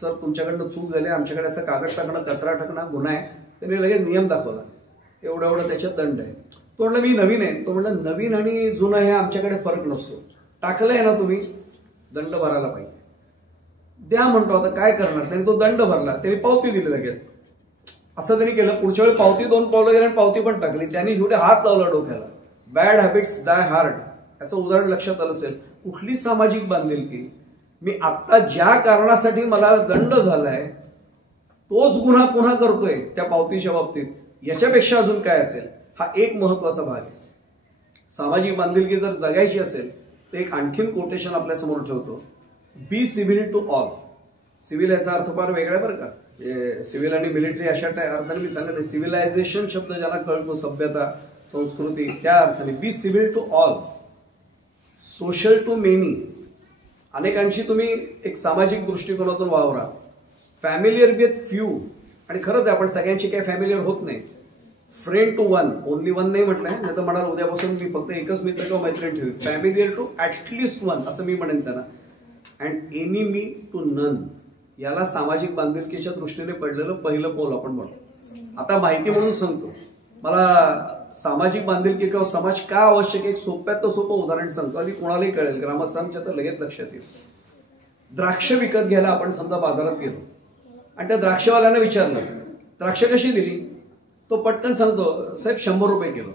सर तुमच्याकडनं चूक झाली, आमच्याकडे असं कागद टाकणं, कचरा टाकणं गुन्हा आहे. त्याने लगेच नियम दाखवला, एवढा एवढा त्याच्यात दंड आहे. तो म्हणलं मी नवीन आहे. तो म्हणलं नवीन आणि जुनं हे आमच्याकडे फरक नसतो. टाकलंय ना तुम्ही, दंड भरायला पाहिजे. द्या म्हणतो. आता काय करणार, त्याने तो दंड भरला, त्याने पावती दिली लगेच. असं त्यांनी केलं. पुढच्या वेळी पावती 2 पावलं गेलं आणि पावती पण टाकली. त्यांनी शेवटी हात लावला डोक्याला. बॅड हॅबिट्स डाय हार्ड, असं उदाहरण लक्षात आलं असेल. कुठली सामाजिक बांधिलकी? मी आता ज्या कारणासाठी मला दंड झालाय तोच गुन्हा पुन्हा करतोय त्या पावतीच्या बाबतीत, याच्यापेक्षा अजून काय असेल? हा एक महत्वाचा भाग आहे. सामाजिक बांधिलकी जर जगायची असेल तर एक आणखीन कोटेशन आपल्या समोर ठेवतो, बी सिव्हिल टू ऑल. सिव्हिल याचा अर्थ फार वेगळा आहे बरं का. सिव्हिल आणि मिलिटरी अशा अर्थाने मी सांगते. सिव्हिलायझेशन शब्द ज्याला कळतो, सभ्यता, संस्कृती, त्या अर्थाने. Be civil to all, social to many, अनेकांची तुम्ही एक सामाजिक दृष्टिकोनातून वावरा, फॅमिलियर विथ फ्यू, आणि खरंच आपण सगळ्यांची काही फॅमिलियर होत नाही. Friend to one, only one नाही म्हटलंय, नाही तर म्हणाल उद्यापासून मी फक्त एकच मित्र किंवा मैत्रीण ठेवी. फॅमिलियर टू ऍटलिस्ट वन असं मी म्हणेन त्यांना. And enemy to none. याला सामाजिक बांधिलकीच्या दृष्टीने पडलेलं पहिलं पाऊल आपण म्हणतो. आता माहिती म्हणून सांगतो, मला सामाजिक बांधिलकी किंवा समाज का आवश्यक एक सोप्यात सोपं उदाहरण सांगतो, आधी कोणालाही कळेल, ग्रामस्थांच्या तर लगेच लक्षात येईल. द्राक्ष विकत घ्यायला आपण समजा बाजारात गेलो आणि त्या द्राक्षवाल्याने विचारलं द्राक्ष कशी दिली, तो पटकन सांगतो साहेब 100 रुपये किलो.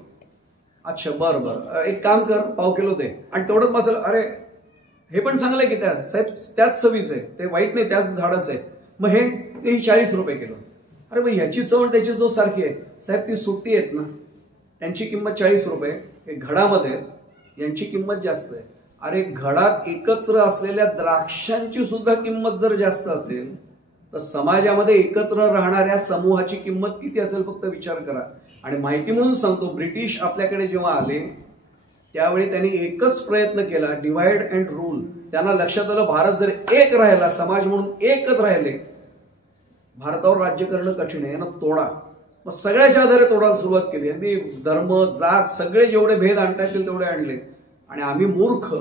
अच्छा बरं बरं, एक काम कर पाव किलो दे. आणि तेवढंच मसाला, अरे हे पण चांगलंय की त्या साहेब त्याच चवीच आहे, ते वाईट नाही त्याच झाडाचं आहे. मग हे तेही 40 रुपये किलो. अरे मग ह्याची चव आणि त्याची चव सारखी आहे साहेब, ती सुट्टी आहेत ना, त्यांची किंमत 40 रुपये, हे घडामध्ये यांची किंमत जास्त आहे. अरे घडात एकत्र असलेल्या द्राक्षांची सुद्धा किंमत जर जास्त असेल तर समाजामध्ये एकत्र राहणाऱ्या समूहाची किंमत किती असेल फक्त विचार करा. आणि माहिती म्हणून सांगतो, ब्रिटिश आपल्याकडे जेव्हा आले त्यावेळी त्यांनी एकच प्रयत्न केला, डिव्हाइड अँड रूल. त्यांना लक्षात आलं भारत जर एक राहिला, समाज म्हणून एकच राहिले, भारतावर राज्य करणं कठीण आहे, यांना तोडा. मग सगळ्याच्या आधारे तोडायला सुरुवात केली. अगदी धर्म जात सगळे जेवढे भेद आणता येतील तेवढे आणले. आणि आम्ही मूर्ख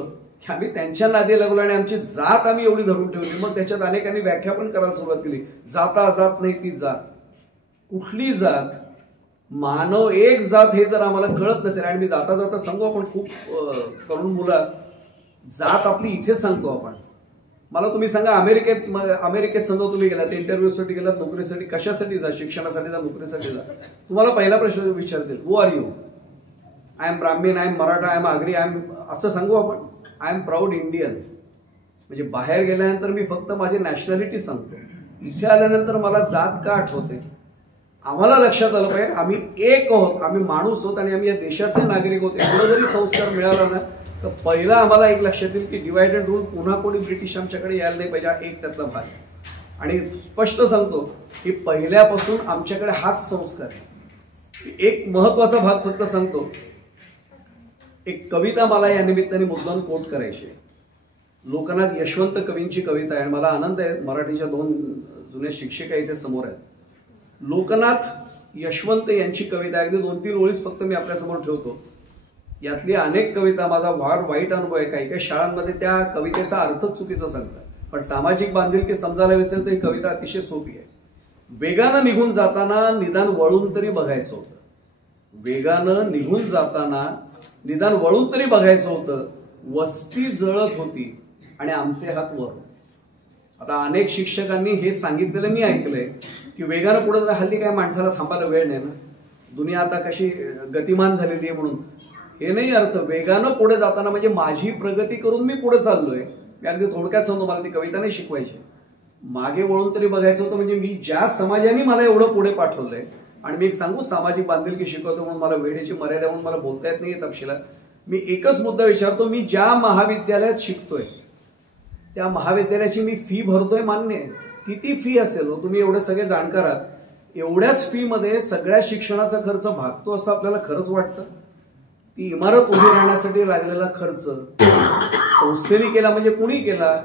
की आम्ही त्यांच्या नादी लागलो आणि आमची जात आम्ही एवढी धरून ठेवली. मग त्याच्यात अनेकांनी व्याख्या पण करायला सुरुवात केली, जाता जात नाही ती जात. कुठली जात? मानव एक जात हे जर आम्हाला कळत नसेल, आणि मी जाता जाता सांगू, आपण खूप तरुण मुलं जात आपली इथे सांगतो आपण. मला तुम्ही सांगा, अमेरिकेत समजा तुम्ही गेलात, इंटरव्ह्यूसाठी गेलात, नोकरीसाठी, कशासाठी जा, शिक्षणासाठी जा, नोकरीसाठी जा, तुम्हाला पहिला प्रश्न विचारतील, who are you? I am Brahmin, I am Maratha, I am Agri, I am असं सांगू आपण. I am proud Indian. म्हणजे बाहेर गेल्यानंतर मी फक्त माझी नॅशनॅलिटी सांगतो, इथे आल्यानंतर मला जात का आठवते? आम्हाला लक्षात आलं पाहिजे आम्ही एक आहोत, आम्ही माणूस आहोत आणि आम्ही या देशाचे नागरिक होते. एवढं जरी संस्कार मिळाला ना तर पहिला आम्हाला एक लक्षात येईल की डिवाइड अँड रूल पुन्हा कोणी ब्रिटिश आमच्याकडे यायला नाही पाहिजे, एक त्यातला भाग. आणि स्पष्ट सांगतो की पहिल्यापासून आमच्याकडे हाच संस्कार आहे. एक महत्वाचा भाग फक्त सांगतो, एक कविता मला या निमित्ताने मुद्दाम कोट करायची. लोकनाथ यशवंत कवींची कविता आहे आणि मला आनंद आहे मराठीच्या 2 जुन्या शिक्षिका इथे समोर आहेत. लोकनाथ यशवंत यांची कविता, अगदी 2-3 ओळीच फक्त मी आपल्यासमोर ठेवतो. यातली अनेक कविता माझा फार वाईट अनुभव आहे, काही काही शाळांमध्ये त्या कवितेचा अर्थच चुकीचा सांगतात, पण सामाजिक बांधिलकी समजायला असेल तर ही कविता अतिशय सोपी आहे. वेगानं निघून जाताना निदान वळून तरी बघायचं होतं. वेगानं निघून जाताना निदान वळून तरी बघायचं होतं. वस्ती जळत होती आणि आमचे हात वर. आता अनेक शिक्षकांनी हे सांगितलेलं मी ऐकलंय की वेगानं पुढे हल्ली काय माणसाला थांबायला वेळ नाही ना, दुनिया आता कशी गतिमान झालेली आहे म्हणून. हे नाही अर्थ. वेगानं पुढे जाताना म्हणजे माझी प्रगती करून मी पुढे चाललोय. मी अगदी थोडक्यात सांगतो, मला ती कविता नाही शिकवायची. मागे वळून तरी बघायचं होतं, म्हणजे मी ज्या समाजाने मला एवढं पुढे पाठवलंय. आणि मी एक सांगू, सामाजिक बांधिलकी शिकवतो म्हणून मला वेळेची मर्यादा म्हणून मला बोलता येत नाही तपशिलात. मी एकच मुद्दा विचारतो, मी ज्या महाविद्यालयात शिकतोय त्या महाविद्यालयाची मी फी भरतोय, मान्य आहे. किती फी असेल? तुम्ही एवढे सगळे जाणकार आहात, एवढ्याच फी मध्ये सगळ्या शिक्षणाचा खर्च भागतो असं आपल्याला खरंच वाटतं? ती इमारत उभी राहण्यासाठी लागलेला खर्च संस्थेने केला म्हणजे कुणी केला?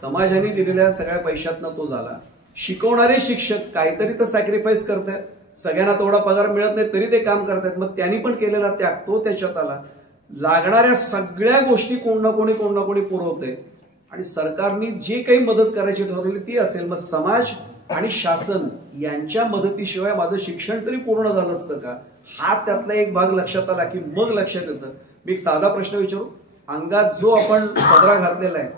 समाजाने दिलेल्या सगळ्या पैशातनं तो झाला. शिकवणारे शिक्षक काहीतरी तर सॅक्रिफाईस करतात. सगळ्यांना तेवढा पगार मिळत नाही तरी ते काम करतात, मग त्यांनी पण केलेला त्याग तो त्याच्यात आला. लागणाऱ्या सगळ्या गोष्टी कोण ना कोणी पुरवते. आणि सरकारने जे काही मदत करायची ठरवली ती असेल, मग समाज आणि शासन यांच्या मदतीशिवाय माझं शिक्षण तरी पूर्ण झालं असतं का? हा त्यातला एक भाग लक्षात आला की मग लक्षात येतं. मी एक साधा प्रश्न विचारू, अंगात जो आपण सदरा घातलेला आहे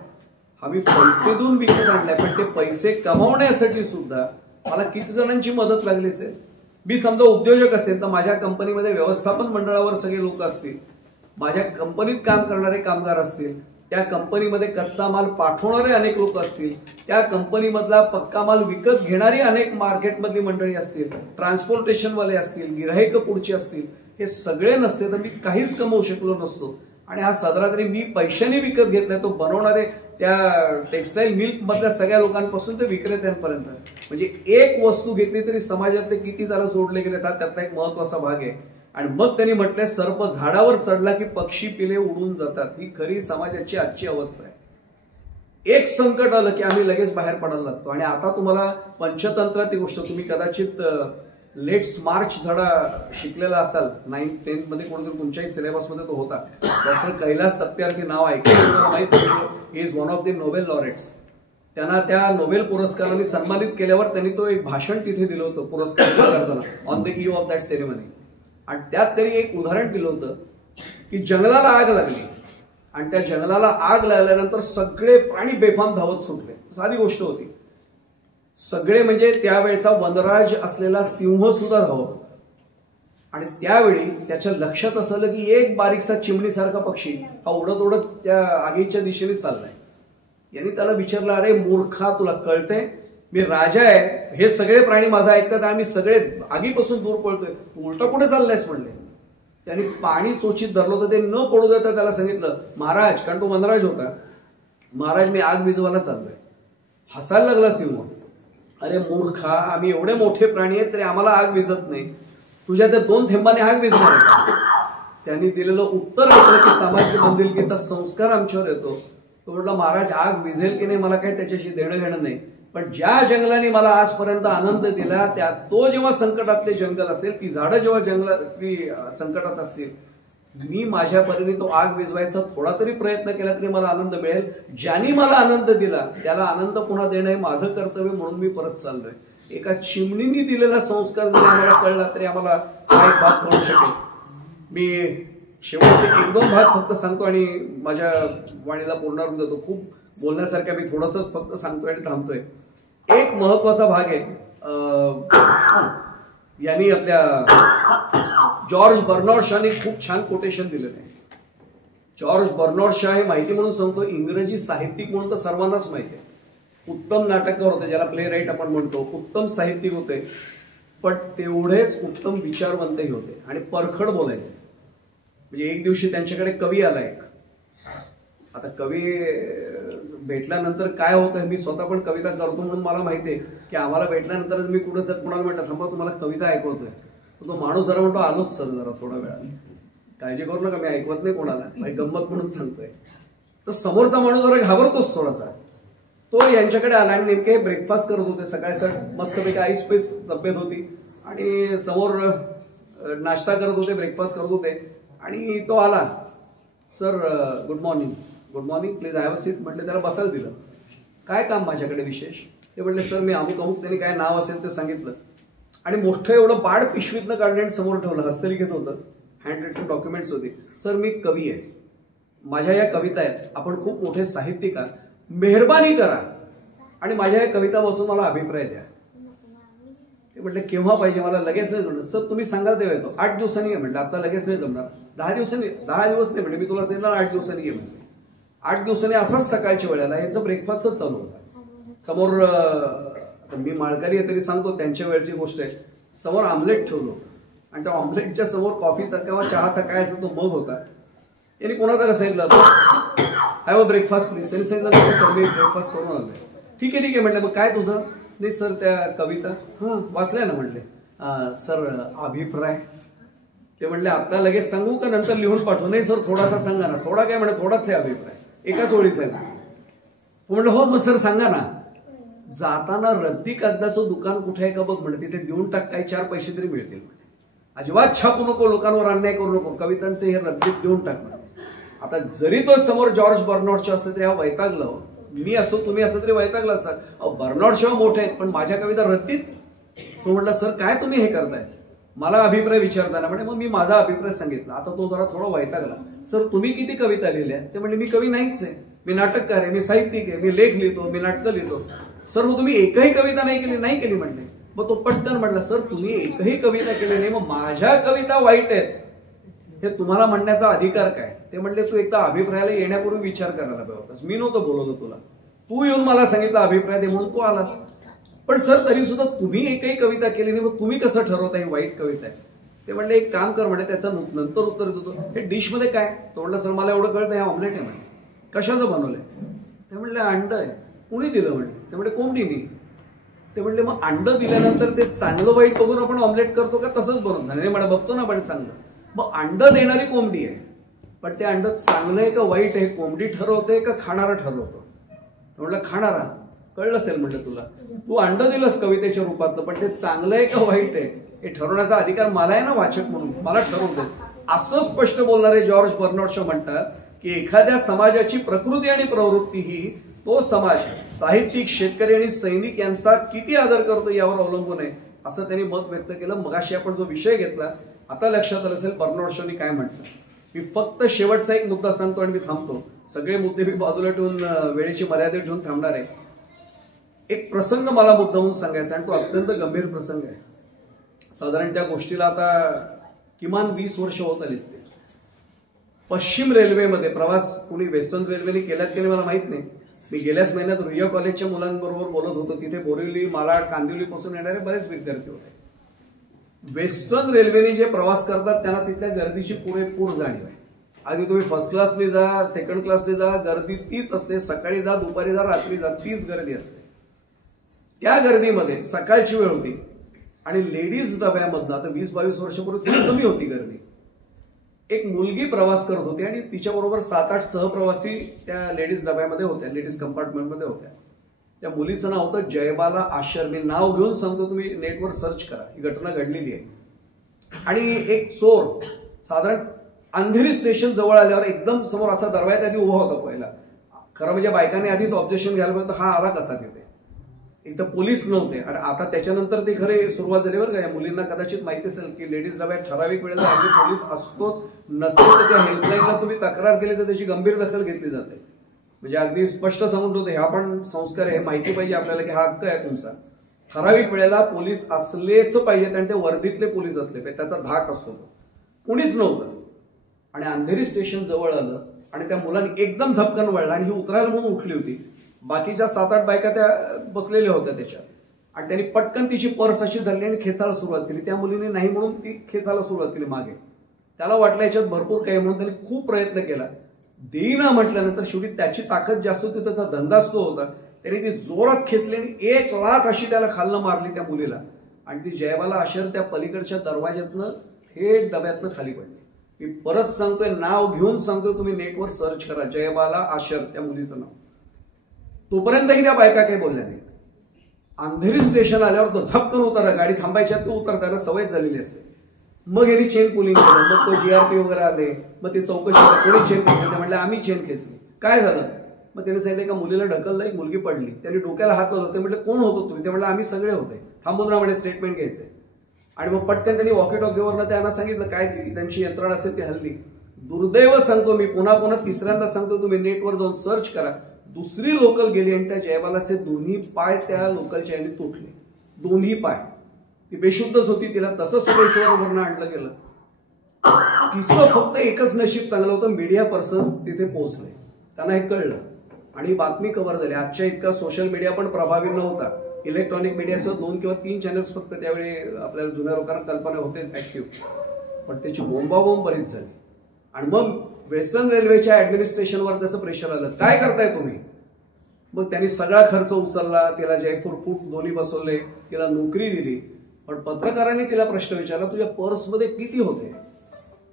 हा मी पैसे देऊन विकत आणलाय, पण ते पैसे कमावण्यासाठी सुद्धा मला किती जणांची मदत लागली असेल? मी समजा उद्योजक असेल तर माझ्या कंपनीमध्ये व्यवस्थापन मंडळावर सगळे लोक असतील, माझ्या कंपनीत काम करणारे कामगार असतील, त्या कंपनीमध्ये कच्चा माल पाठवणारे अनेक लोक असतील, त्या कंपनीमधला पक्का माल विकत घेणारी अनेक मार्केटमधली मंडळी असतील, ट्रान्सपोर्टेशनवाले असतील, गिराहिक पुढची असतील. हे सगळे नसते तर मी काहीच कमवू शकलो नसतो. आणि हा सदरा तरी मी पैशाने विकत घेतलाय, तो बनवणारे त्या टेक्सटाईल मिल्क मधल्या सगळ्या लोकांपासून ते विक्रेत्यांपर्यंत. म्हणजे एक वस्तू घेतली तरी समाजातले किती जरा जोडले गेले, त्यातला एक महत्वाचा भाग आहे. आणि मग त्यांनी म्हटलंय, सर्प झाडावर चढला की पक्षी पिले उडून जातात. ही खरी समाजाची आजची अवस्था आहे. एक संकट आलं की आम्ही लगेच बाहेर पडायला लागतो. आणि आता तुम्हाला पंचतंत्रात ती गोष्ट तुम्ही कदाचित लेट्स मार्च धडा शिकलेला असाल 9th 10th मध्ये, कोणतरी तुमच्याही सिलेबसमध्ये तो होता. डॉक्टर कैलास सत्यार्थी नाव ऐकलं माहिती, is one of the Nobel laureates. त्यांना त्या नोबेल पुरस्काराने सन्मानित केल्यावर त्यांनी तो एक भाषण तिथे दिलं होतं पुरस्कार करताना, on the eve of that ceremony. आणि त्यात त्यांनी एक उदाहरण दिलं होतं की जंगलाला आग लागली आणि त्या जंगलाला आग लागल्यानंतर सगळे प्राणी बेफाम धावत सुटले. साधी गोष्ट होती. सगळे म्हणजे त्यावेळेचा वनराज असलेला सिंह सुद्धा धावत होता. आणि त्यावेळी त्याच्या लक्षात असलं की एक बारीकसा चिमणीसारखा पक्षी हा उडत उडत त्या आगीच्या दिशेने चाललाय. यांनी त्याला विचारलं, अरे मूर्खा, तुला कळतंय मी राजा आहे, हे सगळे प्राणी माझा ऐकतात आणि मी सगळे आगीपासून दूर पळतोय, तू उलटा कुठे चाललायस म्हणले. त्यांनी पाणी चोचीत धरलं होतं, ते न पडू देता त्याला सांगितलं, महाराज, कारण तो वनराज होता, महाराज मी आग विझवायला चाललोय. हसायला लागला सिंह, अरे मूर्खा, आम्ही एवढे मोठे प्राणी आहेत तरी आम्हाला आग विझत नाही, तुझ्या त्या 2 थेंबाने आग विझणार आहे. त्यांनी दिलेलं उत्तर ऐकलं की सामाजिक बांधिलकीचा संस्कार आमच्यावर येतो. तो म्हटला, महाराज आग विझेल की नाही मला काही त्याच्याशी देणं घेणं नाही, पण ज्या जंगलाने मला आजपर्यंत आनंद दिला त्या तो जेव्हा संकटातले जंगल असेल, ती झाडं जेव्हा ती संकटात असतील, मी माझ्या परीने तो आग विझवायचा थोडा तरी प्रयत्न केला तरी मला आनंद मिळेल. ज्यांनी मला आनंद दिला त्याला आनंद पुन्हा देणं हे माझं कर्तव्य, म्हणून मी परत चाललोय. एका चिमणीने दिलेला संस्कार जरी आम्हाला कळला तरी आम्हाला हा एक भाग कळू शकेल. मी शेवटचे 1-2 भाग फक्त सांगतो आणि माझ्या वाणीला पूर्णारूप देतो. खूप बोलण्यासारख्या मी थोडंसंच फक्त सांगतोय आणि थांबतोय. एक महत्वाचा भाग आहे, यांनी आपल्या जॉर्ज बर्नार्ड शॉने खूप छान कोटेशन दिलेलं आहे. जॉर्ज बर्नार्ड शॉ हे माहिती म्हणून सांगतो, इंग्रजी साहित्यिक म्हणून तर सर्वांनाच माहिती आहे. उत्तम नाटककार होते, ज्याला प्ले राईट आपण म्हणतो, उत्तम साहित्यिक होते, पण तेवढेच उत्तम विचारवंतही होते आणि परखड बोलायचे. म्हणजे एक दिवशी त्यांच्याकडे कवी आला एक. आता कवी भेटल्यानंतर काय होतं, मी स्वतः पण कविता करतो म्हणून मला माहिती आहे की आम्हाला भेटल्यानंतरच मी कुठं जर कुणाला म्हणतात थांबा तुम्हाला कविता ऐकवतोय, तो माणूस जरा म्हणतो आलोच सर जरा थोडा वेळा, काळजी करू नका मी ऐकवत नाही कोणाला, काही गंमत म्हणून सांगतोय. तर समोरचा माणूस जरा घाबरतोच थोडासा. तो यांच्याकडे आला आणि नेमके ब्रेकफास्ट करत होते सकाळी सर, मस्तपैकी आईस पेस तब्येत होती आणि समोर नाश्ता करत होते, ब्रेकफास्ट करत होते आणि तो आला, sir good morning, good morning please have a seat. म्हटलं, त्याला बसायला दिलं. काय काम माझ्याकडे विशेष? ते म्हटले, सर मी अमुक त्यांनी काय नाव असेल ते सांगितलं आणि मोठं एवढं बाळ पिशवीतनं काढण्यात समोर ठेवलं, हस्तलिखित होतं, हँड रिटन डॉक्युमेंट्स होते. सर मी कवी आहे, माझ्या या कविता आहेत, आपण खूप मोठे साहित्यिक आहात, मेहरबानी करा आणि माझ्या या कविता वाचून मला अभिप्राय द्या. ते म्हटलं केव्हा पाहिजे, मला लगेच नाही जमणार. सर तुम्ही सांगाल तेव्हा येतो, 8 दिवसांनी ये म्हटलं, आता लगेच नाही जमणार, 10 दिवसांनी, 10 दिवस नाही म्हणजे मी तुला सांगितलं 8 दिवसांनी ये म्हटलं. 8 दिवसांनी असाच सकाळच्या वेळेला यांचं ब्रेकफास्टच चालू होता. समोर मी माळकरी आहे तरी सांगतो, त्यांच्या वेळची गोष्ट आहे, समोर ऑमलेट ठेवलं होतं आणि त्या ऑमलेटच्या समोर कॉफीचा किंवा चहाचा काय असेल तो मग होता. यांनी कोणाला सांगितलं हॅव अ ब्रेकफास्ट प्लीज. त्यांनी सांगितलं सर मी ब्रेकफास्ट करून आलोय. ठीक आहे म्हटलं, मग काय तुझं? नाही सर त्या कविता वाचल्या ना म्हटले. सर अभिप्राय? ते म्हटले आता लगेच सांगू का नंतर लिहून पाठवू? नाही सर थोडासा सांगा ना. थोडा काय म्हणे, थोडाच आहे अभिप्राय, एकाच ओळीचा आहे. म्हटलं हो मग सर सांगा ना. जाताना रद्दी कागदाचं दुकान कुठे आहे का बघ म्हणे, तिथे देऊन टाक, काही 4 पैसे तरी मिळतील. अजिबात छापू नको, लोकांवर अन्याय करू नको, कवितांचे हे रद्दीत देऊन टाक. आता जरी तो समोर जॉर्ज बर्नार्ड शॉ असं तरी हा वैतागलं, मी असो तुम्ही असं तरी वैतागला असाल. बर्नार्ड शॉ मोठे आहेत पण माझ्या कविता रद्दीत. तो म्हटला सर काय तुम्ही हे करताय, मला अभिप्राय विचारताना म्हणजे मग मी माझा अभिप्राय सांगितला. आता तो जरा थोडा वैतागला. सर तुम्ही किती कविता लिहिल्या? ते म्हणजे मी कवी नाहीच आहे, मी नाटककार आहे, मी साहित्यिक आहे, मी लेख लिहितो, मी नाटकं लिहितो. सर मग तुम्ही एकही कविता नाही केली? नाही केली म्हटले. मग तो पटकन म्हटला सर तुम्ही एकही कविता केली नाही, मग माझ्या कविता वाईट आहेत हे तुम्हाला म्हणण्याचा अधिकार काय? ते म्हणले तू एकदा अभिप्रायाला येण्यापूर्वी विचार करायला पाहिजे होतास, मी नव्हतं बोलवलं तुला, तू येऊन मला सांगितलं अभिप्राय दे म्हणून तू आलास. पण सर तरी सुद्धा तुम्ही एकही कविता केली नाही, मग तुम्ही कसं ठरवता ही वाईट कविता आहे? ते म्हणले एक काम कर म्हणे, त्याचं नंतर उत्तर देतो. हे डिश मध्ये काय? तो म्हणलं सर मला एवढं कळतं हे ऑमलेट आहे म्हणे. कशाचं बनवलंय? ते म्हणले अंड आहे. कुणी दिलं म्हणे? ते म्हणले कोंबडीनी. ते म्हणले मग अंड दिल्यानंतर ते चांगलं वाईट बघून आपण ऑमलेट करतो का तसंच बनवतो? नाही मला बघतो ना आपण चांगलं. मग अंड देणारी कोंबडी आहे, पण ते अंड चांगलं आहे का वाईट आहे कोंबडी ठरवते का खाणारा ठरवतो? म्हटलं खाणारा, कळलं असेल म्हटलं तुला, तू अंड दिलंस कवितेच्या रूपातलं, पण ते चांगलं आहे का वाईट आहे हे ठरवण्याचा अधिकार मला आहे ना वाचक म्हणून, मला ठरवून दे. असं स्पष्ट बोलणारे जॉर्ज बर्नार्ड शॉ म्हणतात की एखाद्या समाजाची प्रकृती आणि प्रवृत्ती ही तो समाज साहित्यिक, शेतकरी आणि सैनिक यांचा किती आदर करतो यावर अवलंबून आहे, असं त्यांनी मत व्यक्त केलं. मगाशी आपण जो विषय घेतला, आता लक्षात आलं असेल बर्नार्ड शॉनी काय म्हटलं. मी फक्त शेवटचा एक मुद्दा सांगतो आणि मी थांबतो. सगळे मुद्दे मी बाजूला ठेवून वेळेची मर्यादा ठेवून थांबणार आहे. एक प्रसंग मला मुद्दामून सांगायचा आणि तो अत्यंत गंभीर प्रसंग आहे. साधारण त्या गोष्टीला आता किमान 20 वर्ष होत आली असते. पश्चिम रेल्वेमध्ये प्रवास कुणी वेस्टर्न रेल्वेने केल्यात की नाही मला माहित नाही. मी गेल्याच महिन्यात रुईया कॉलेजच्या मुलांबरोबर बोलत होतो. तिथे बोरिवली, मालाड, कांदिवलीपासून येणारे बरेच विद्यार्थी होते. वेस्टर्न रेल्वेने जे प्रवास करतात त्यांना तिथल्या गर्दीची पुरेपूर जाणीव आहे. आधी तुम्ही फर्स्ट क्लासने जा, सेकंड क्लासने जा, गर्दी तीच असते. सकाळी जा, दुपारी जा, रात्री जा, तीच गर्दी असते. त्या गर्दीमध्ये सकाळची वेळ होती आणि लेडीज डब्यामधनं, आता 20-22 वर्षापूर्वी थोडी कमी होती गर्दी, एक मुलगी प्रवास करत होती आणि तिच्याबरोबर 7-8 सहप्रवासी त्या लेडीज डब्यामध्ये होत्या, लेडीज कंपार्टमेंटमध्ये होत्या. त्या मुलीचं नाव होतं जयबाला आशर. मी नाव घेऊन सांगतो, तुम्ही नेटवर सर्च करा, ही घटना घडलेली आहे. आणि एक चोर साधारण अंधेरी स्टेशन जवळ आल्यावर एकदम समोर असा दरवाजात आधी उभा होता. पहिला खरं म्हणजे बायकांनी आधीच ऑब्जेक्शन घ्यायला पाहिजे, हा आला कसा तिथे. इथं पोलीस नव्हते आणि आता त्याच्यानंतर ते खरे सुरुवात झाली बरं का. या मुलींना कदाचित माहिती असेल की लेडीज डब्यात ठराविक वेळेला अगदी पोलीस असतोच, नसेल तर त्या हेल्पलाईनला तुम्ही तक्रार केली तर त्याची गंभीर दखल घेतली जाते. म्हणजे अगदी स्पष्ट सांगून होते, ह्या पण संस्कार आहे, माहिती पाहिजे आपल्याला की हा हक्क आहे तुमचा. ठराविक वेळेला पोलीस असलेच पाहिजेत आणि ते वर्दीतले पोलीस असले पाहिजे, त्याचा धाक असतो. कुणीच नव्हतं आणि अंधेरी स्टेशन जवळ आलं आणि त्या मुलांनी एकदम झपकन वळला आणि ही उतरायला म्हणून उठली होती. बाकीच्या 7-8 बायका त्या बसलेल्या होत्या त्याच्यात आणि त्यांनी पटकन तिची पर्स अशी धरली आणि खेचायला सुरुवात केली. त्या मुलीने नाही म्हणून ती खेचायला सुरुवात केली मागे. त्याला वाटलं याच्यात भरपूर काही म्हणून त्याने खूप प्रयत्न केला. देईना म्हटल्यानंतर शेवटी त्याची ताकद जास्त होती, त्याचा धंदाच तो होता. त्याने ती जोरात खेचली आणि 1 लाथ अशी त्याला खालनं मारली त्या मुलीला आणि ती जयबाला आशर त्या पलीकडच्या दरवाज्यातनं थेट डब्यातनं खाली पडली. मी परत सांगतोय, नाव घेऊन सांगतोय, तुम्ही नेटवर सर्च करा, जयबाला आशर त्या मुलीचं नाव. तोपर्यंतही त्या बायका काही बोलल्या नाही. अंधेरी स्टेशन आल्यावर तो झपकन उतरला, गाडी थांबायच्या तो उतरताना सवय झालेली असते. मग यांनी चेन पुलिंग केलं, मग तो जीआरपी वगैरे आले, मग ते चौकशी कोणी चेन खेचली, ते म्हटलं आम्ही चेन खेचली. काय झालं? मग त्याने सांगितलं का मुलीला ढकललं, एक मुलगी पडली. त्यांनी डोक्याला हात लावला. ते म्हटलं कोण होतो तुम्ही? ते म्हटलं आम्ही सगळे होते. थांबून राहा म्हणे, स्टेटमेंट घ्यायचंय. आणि मग पटकन त्यांनी वॉकी टॉकीवरनं त्यांना सांगितलं काय त्यांची यंत्रणा असेल ती हल्ली. दुर्दैव सांगतो मी, पुन्हा पुन्हा तिसऱ्यांदा सांगतो, तुम्ही नेटवर जाऊन सर्च करा. दुसरी लोकल गेली आणि त्या जयबालाचे दोन्ही पाय त्या लोकलच्या याने तुटले, दोन्ही पाय. ती बेशुद्धच होती, तिला तसं सगळं आणलं गेलं. तिचं फक्त एकच नशीब चांगलं होतं, मीडिया पर्सन्स तिथे पोहोचले, त्यांना हे कळलं आणि बातमी कव्हर झाली. आजच्या इतका सोशल मीडिया पण प्रभावी नव्हता. इलेक्ट्रॉनिक मीडियासह 2 किंवा 3 चॅनल्स फक्त त्यावेळी आपल्याला जुन्या लोकांना कल्पना होतेच ऍक्टिव्ह, पण त्याची बोंबाबोंब बरीच झाली. आणि मग वेस्टर्न रेल्वेच्या ऍडमिनिस्ट्रेशनवर त्याचं प्रेशर आलं, काय करताय तुम्ही? मग त्यांनी सगळा खर्च उचलला, तिला जयपूर फूट दोन्ही बसवले, तिला नोकरी दिली. पण पत्रकारांनी तिला प्रश्न विचारला, तुझ्या पर्समध्ये किती होते?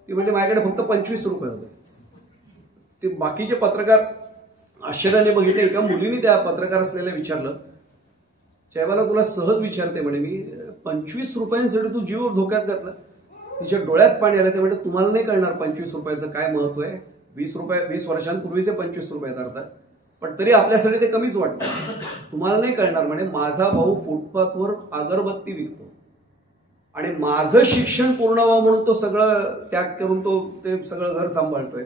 ती म्हणजे माझ्याकडे फक्त 25 रुपये होते. ते बाकीचे पत्रकार आश्चर्याने बघितले. एका मुलीने त्या पत्रकार असलेल्या विचारलं, जयबाला तुला सहज विचारते म्हणे मी, 25 रुपयांसाठी तू जीव धोक्यात घातला? तिच्या डोळ्यात पाणी आलं. ते म्हणजे तुम्हाला नाही कळणार 25 रुपयाचं काय महत्व आहे. 20 वर्षांपूर्वीचे 25 रुपये अर्थात, पण तरी आपल्यासाठी ते कमीच वाटतं. तुम्हाला नाही कळणार म्हणे, माझा भाऊ फुटपाथवर अगरबत्ती विकतो आणि माझं शिक्षण पूर्ण व्हावं म्हणून तो सगळं त्याग करून तो ते सगळं घर सांभाळतोय.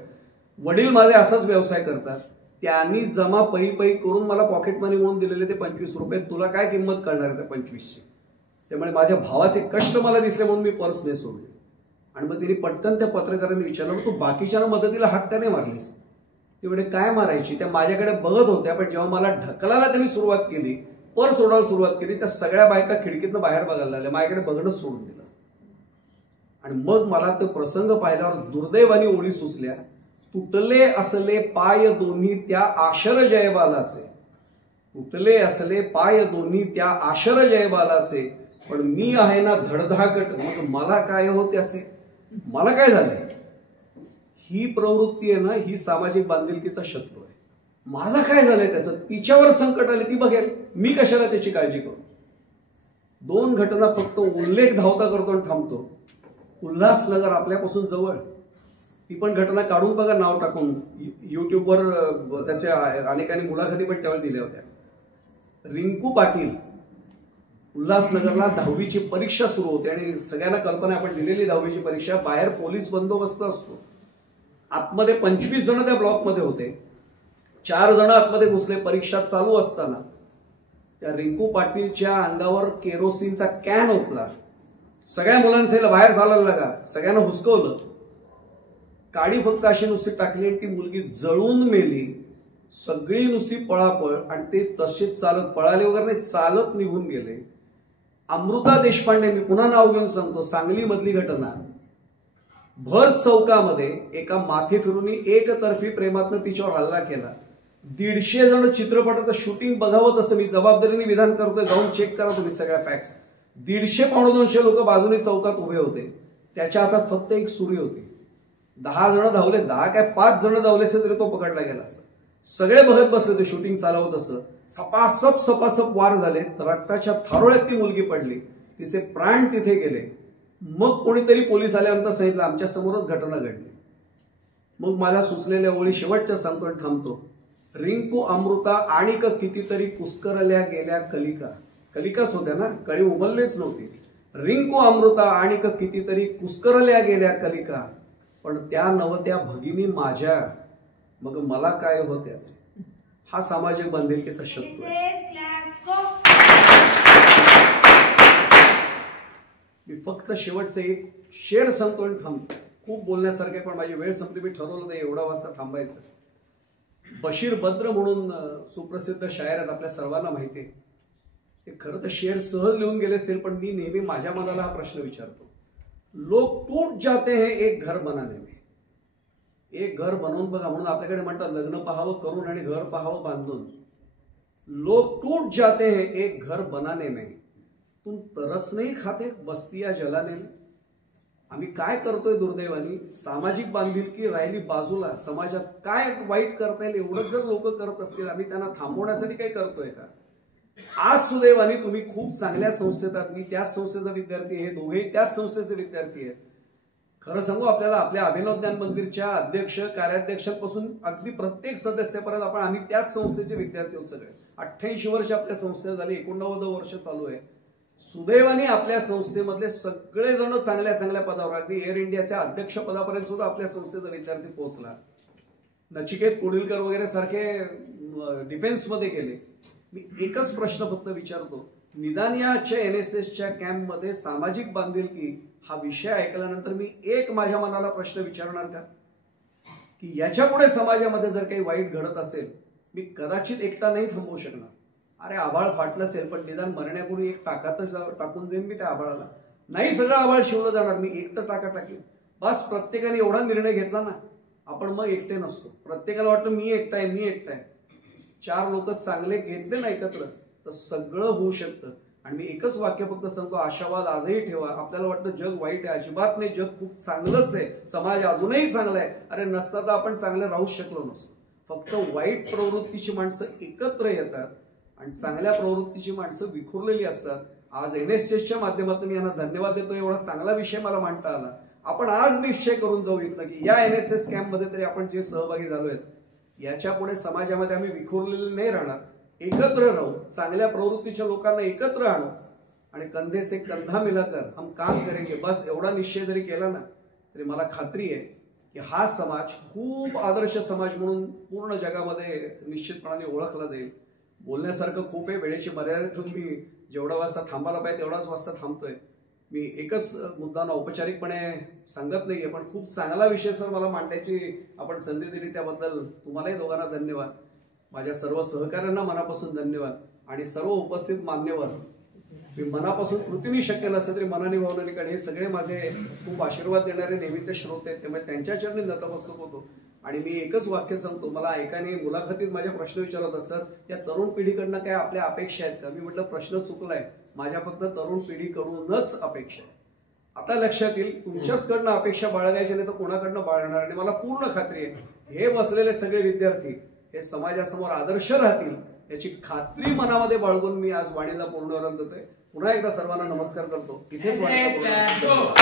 वडील माझे असाच व्यवसाय करतात, त्यांनी जमा पै करून मला पॉकेट मनी म्हणून दिलेले ते 25 रुपये, तुला काय किंमत कळणार आहे त्या 25ची? त्यामुळे माझ्या भावाचे कष्ट मला दिसले म्हणून मी पर्स नाही सोडली. आणि मग तिने पटकन त्या पत्रकारांनी विचारलं, तू बाकीच्या मदतीला हात का नाही मारलीस? ती म्हणजे काय मारायची, त्या माझ्याकडे बघत होत्या, पण जेव्हा मला ढकलायला त्यांनी सुरुवात केली, पर्स सोडायला सुरुवात केली, त्या सगळ्या बायका खिडकीतनं बाहेर बघायला लागल्या, माझ्याकडे बघणंच सोडून दिलं. आणि मग मला तो प्रसंग पाहिल्यावर दुर्दैवाने ओळी सुचल्या, तुटले असले पाय दोन्ही त्या आशर जयबालाचे, तुटले असले पाय दोन्ही त्या आशर जयबालाचे, पण मी आहे ना धडधाकट, मग मला काय हो त्याचे, मला काय झालंय? ही प्रवृत्ती आहे ना, ही सामाजिक बांधिलकीचा शत्रू आहे. माझा काय झालंय त्याचं, तिच्यावर संकट आले ती बघेल, मी कशाला त्याची काळजी करू. 2 घटना फक्त उल्लेख धावता करतो आणि थांबतो. उल्हासनगर आपल्यापासून जवळ, ती पण घटना काढून बघा नाव टाकून, युट्यूबवर त्याच्या अनेकांनी मुलाखती पण त्यावेळी दिल्या होत्या. रिंकू पाटील, उल्हासनगरला 10वीची परीक्षा सुरू होते आणि सगळ्यांना कल्पना आपण दिलेली 10वीची परीक्षा, बाहेर पोलीस बंदोबस्त असतो. आतमध्ये 25 जण त्या ब्लॉकमध्ये होते, 4 जण आतमध्ये घुसले. परीक्षा चालू असताना त्या रिंकू पाटीलच्या अंगावर केरोसिनचा कॅन ओतला. सगळ्या मुलांना बाहेर चालायला लागा, सगळ्यांना हुसकवलं. काडी फक्त अशी नुसती टाकली आणि ती मुलगी जळून मेली. सगळी नुसती पळापळ आणि ते तसेच चालत, पळाले वगैरे नाही, चालत निघून गेले. अमृता देशपांडे, मी पुन्हा नाव घेऊन सांगतो, सांगली मधली घटना. भर चौकामध्ये एका माथे फिरूनी एकतर्फी प्रेमातनं तिच्यावर हल्ला केला. 150 जण चित्रपटाचं शूटिंग बघावं तसं मी जबाबदारीने विधान करतोय, जाऊन चेक करा तुम्ही सगळ्या फॅक्ट्स. 150-200 लोक बाजूने चौकात उभे होते. त्याच्या हातात फक्त एक सुरी होती. 10 जण धावले, 10 काय 5 जण धावले असते तरी तो पकडला गेला असता. सगळे बघत बसले ते शूटिंग चालवत असं. सपासप वार झाले, रक्ताच्या थारोळ्यात ती मुलगी पडली, तिचे प्राण तिथे गेले. मग कोणीतरी पोलीस आल्यानंतर सांगितलं आमच्या समोरच घटना घडली. मग मला सुचलेल्या ओळी शेवटच्या सांगतो आणि थांबतो. रिंकू अमृता आणि कितीतरी कुस्करल्या गेल्या कलिका, कलिकाच होत्या ना, कळी उमललेच नव्हती. रिंकू अमृता आणि कितीतरी कुस्करल्या गेल्या कलिका, पण त्या नवत्या भगिनी माझ्या, मग मला काय होत्याच. हा सामाजिक बांधिलकीचा शब्द आहे. मी फक्त शेवटचं एक शेर सांगतो आणि थांबतो. खूप बोलण्यासारखे पण माझी वेळ संपली. मी ठरवलं तर एवढा वाजता थांबायचं. बशीर बद्र म्हणून सुप्रसिद्ध शायर आहेत, आपल्या सर्वांना माहिती आहे. ते खरं तर शेर सहज लिहून गेले असतील, पण मी नेहमी माझ्या मनाला हा प्रश्न विचारतो. लोक टूट जाते हैं एक घर बनाने में. एक घर बनवून बघा, म्हणून आपल्याकडे म्हणतात लग्न पाहावं करून आणि घर पाहावं बांधून. लोक टूट जाते हैं एक घर बनाने में, तुम तरस नहीं खाते बस्तिया जलाने में. आम्ही काय करतोय दुर्दैवानी, सामाजिक बांधिलकी राहिली बाजूला. समाजात काय वाईट करता येईल एवढंच जर लोक करत असतील, आम्ही त्यांना थांबवण्यासाठी काही करतोय का. आज सुदैवानी तुम्ही खूप चांगल्या संस्थेत आहात. मी त्याच संस्थेचा विद्यार्थी, हे दोघेही त्याच संस्थेचे विद्यार्थी आहेत. खरं सांगू, आपल्याला आपल्या अभिनव ज्ञान मंदिरच्या अध्यक्ष कार्याध्यक्षांपासून अगदी प्रत्येक सदस्यापर्यंत आम्ही त्याच संस्थेचे विद्यार्थी आहोत. सगळे 88 वर्ष आपल्या संस्थेत झाली, 89वं वर्ष चालू आहे. सुदैवाने आपल्या संस्थेमधले सगळेजण चांगल्या चांगल्या पदावर, अगदी एअर इंडियाच्या अध्यक्ष पदापर्यंत सुद्धा आपल्या संस्थेचा विद्यार्थी पोहोचला. नचिकेत कोडिलकर वगैरे सारखे डिफेन्समध्ये गेले. मी एकच प्रश्न फक्त विचारतो, निदान याच्या NSSच्या कॅम्पमध्ये सामाजिक बांधिलकी हा विषय ऐकल्यानंतर मी एक माझ्या मनाला प्रश्न विचारणार का, की याच्या पुढे समाजामध्ये जर काही वाईट घडत असेल, मी कदाचित एकटा नाही थांबवू शकणार. अरे आभाळ फाटलं असेल, पण निदान मरण्यापूर्वी एक टाकातच टाकून देईन मी त्या आभाळाला. नाही सगळं आभाळ शिवलं जाणार, मी एक तर टाका टाकेन. बस प्रत्येकाने एवढा निर्णय घेतला ना, आपण मग एकटे नसतो. प्रत्येकाला वाटतं मी एकटा आहे, मी एकटा आहे. 4 लोक चांगले घेतले ना एकत्र तर सगळं होऊ शकतं. आणि मी एकच वाक्य फक्त सांगतो, आशावाद आजही ठेवा. आपल्याला वाटतं जग वाईट आहे, अजिबात नाही, जग खूप चांगलंच आहे, समाज अजूनही चांगला आहे. अरे नसता तर आपण चांगले राहूच शकलो नसतो. फक्त वाईट प्रवृत्तीची माणसं एकत्र येतात आणि चांगल्या प्रवृत्तीची माणसं विखुरलेली असतात. आज NSSच्या माध्यमातून यांना धन्यवाद देतो, एवढा चांगला विषय मला मांडता आला. आपण आज निश्चय करून जाऊ इथं की या NSS कॅम्पमध्ये तरी आपण जे सहभागी झालो आहेत, याच्या पुढे समाजामध्ये आम्ही विखुरलेले नाही राहणार, एकत्र राहू, चांगल्या प्रवृत्तीच्या लोकांना एकत्र आणू आणि कंधे से कंधा मिलाकर हम काम करेंगे. बस एवढा निश्चय जरी केला ना, तरी मला खात्री आहे की हा समाज खूप आदर्श समाज म्हणून पूर्ण जगामध्ये निश्चितपणाने ओळखला जाईल. बोलण्यासारखं खूप आहे, वेळेची मर्यादा ठेवून मी जेवढा वाजता थांबायला पाहिजे तेवढाच वाजता थांबतोय. मी एकच मुद्दांना औपचारिकपणे सांगत नाहीये, पण खूप चांगला विषय सर मला मांडण्याची आपण संधी दिली, त्याबद्दल तुम्हालाही दोघांना धन्यवाद. माझ्या सर्व सहकाऱ्यांना मनापासून धन्यवाद. आणि सर्व उपस्थित मान्यवर, मी मनापासून कृतीने शक्य नसेल तरी मनाने भावनाने, कारण हे सगळे माझे खूप आशीर्वाद देणारे नेहमीचे श्रोते आहेत, त्यामुळे त्यांच्या चरणी नतमस्तक होतो. आणि मी एकच वाक्य सांगतो, मला ऐकाने मुलाखतीत माझे प्रश्न विचारत असतात, त्या तरुण पिढीकडनं काय आपल्या अपेक्षा आहेत का. मी म्हटलं प्रश्न चुकलाय, माझ्या फक्त तरुण पिढीकडूनच अपेक्षा आहे. आता लक्षात येईल, तुमच्याचकडनं अपेक्षा बाळगायची नाही तर कोणाकडनं बाळगणार. आणि मला पूर्ण खात्री आहे हे बसलेले सगळे विद्यार्थी हे समाजासमोर आदर्श राहतील याची खात्री मनामध्ये बाळगून मी आज वाणीला पूर्णविराम देतोय. पुन्हा एकदा सर्वांना नमस्कार करतो. इथेच वाणीला पूर्णविराम.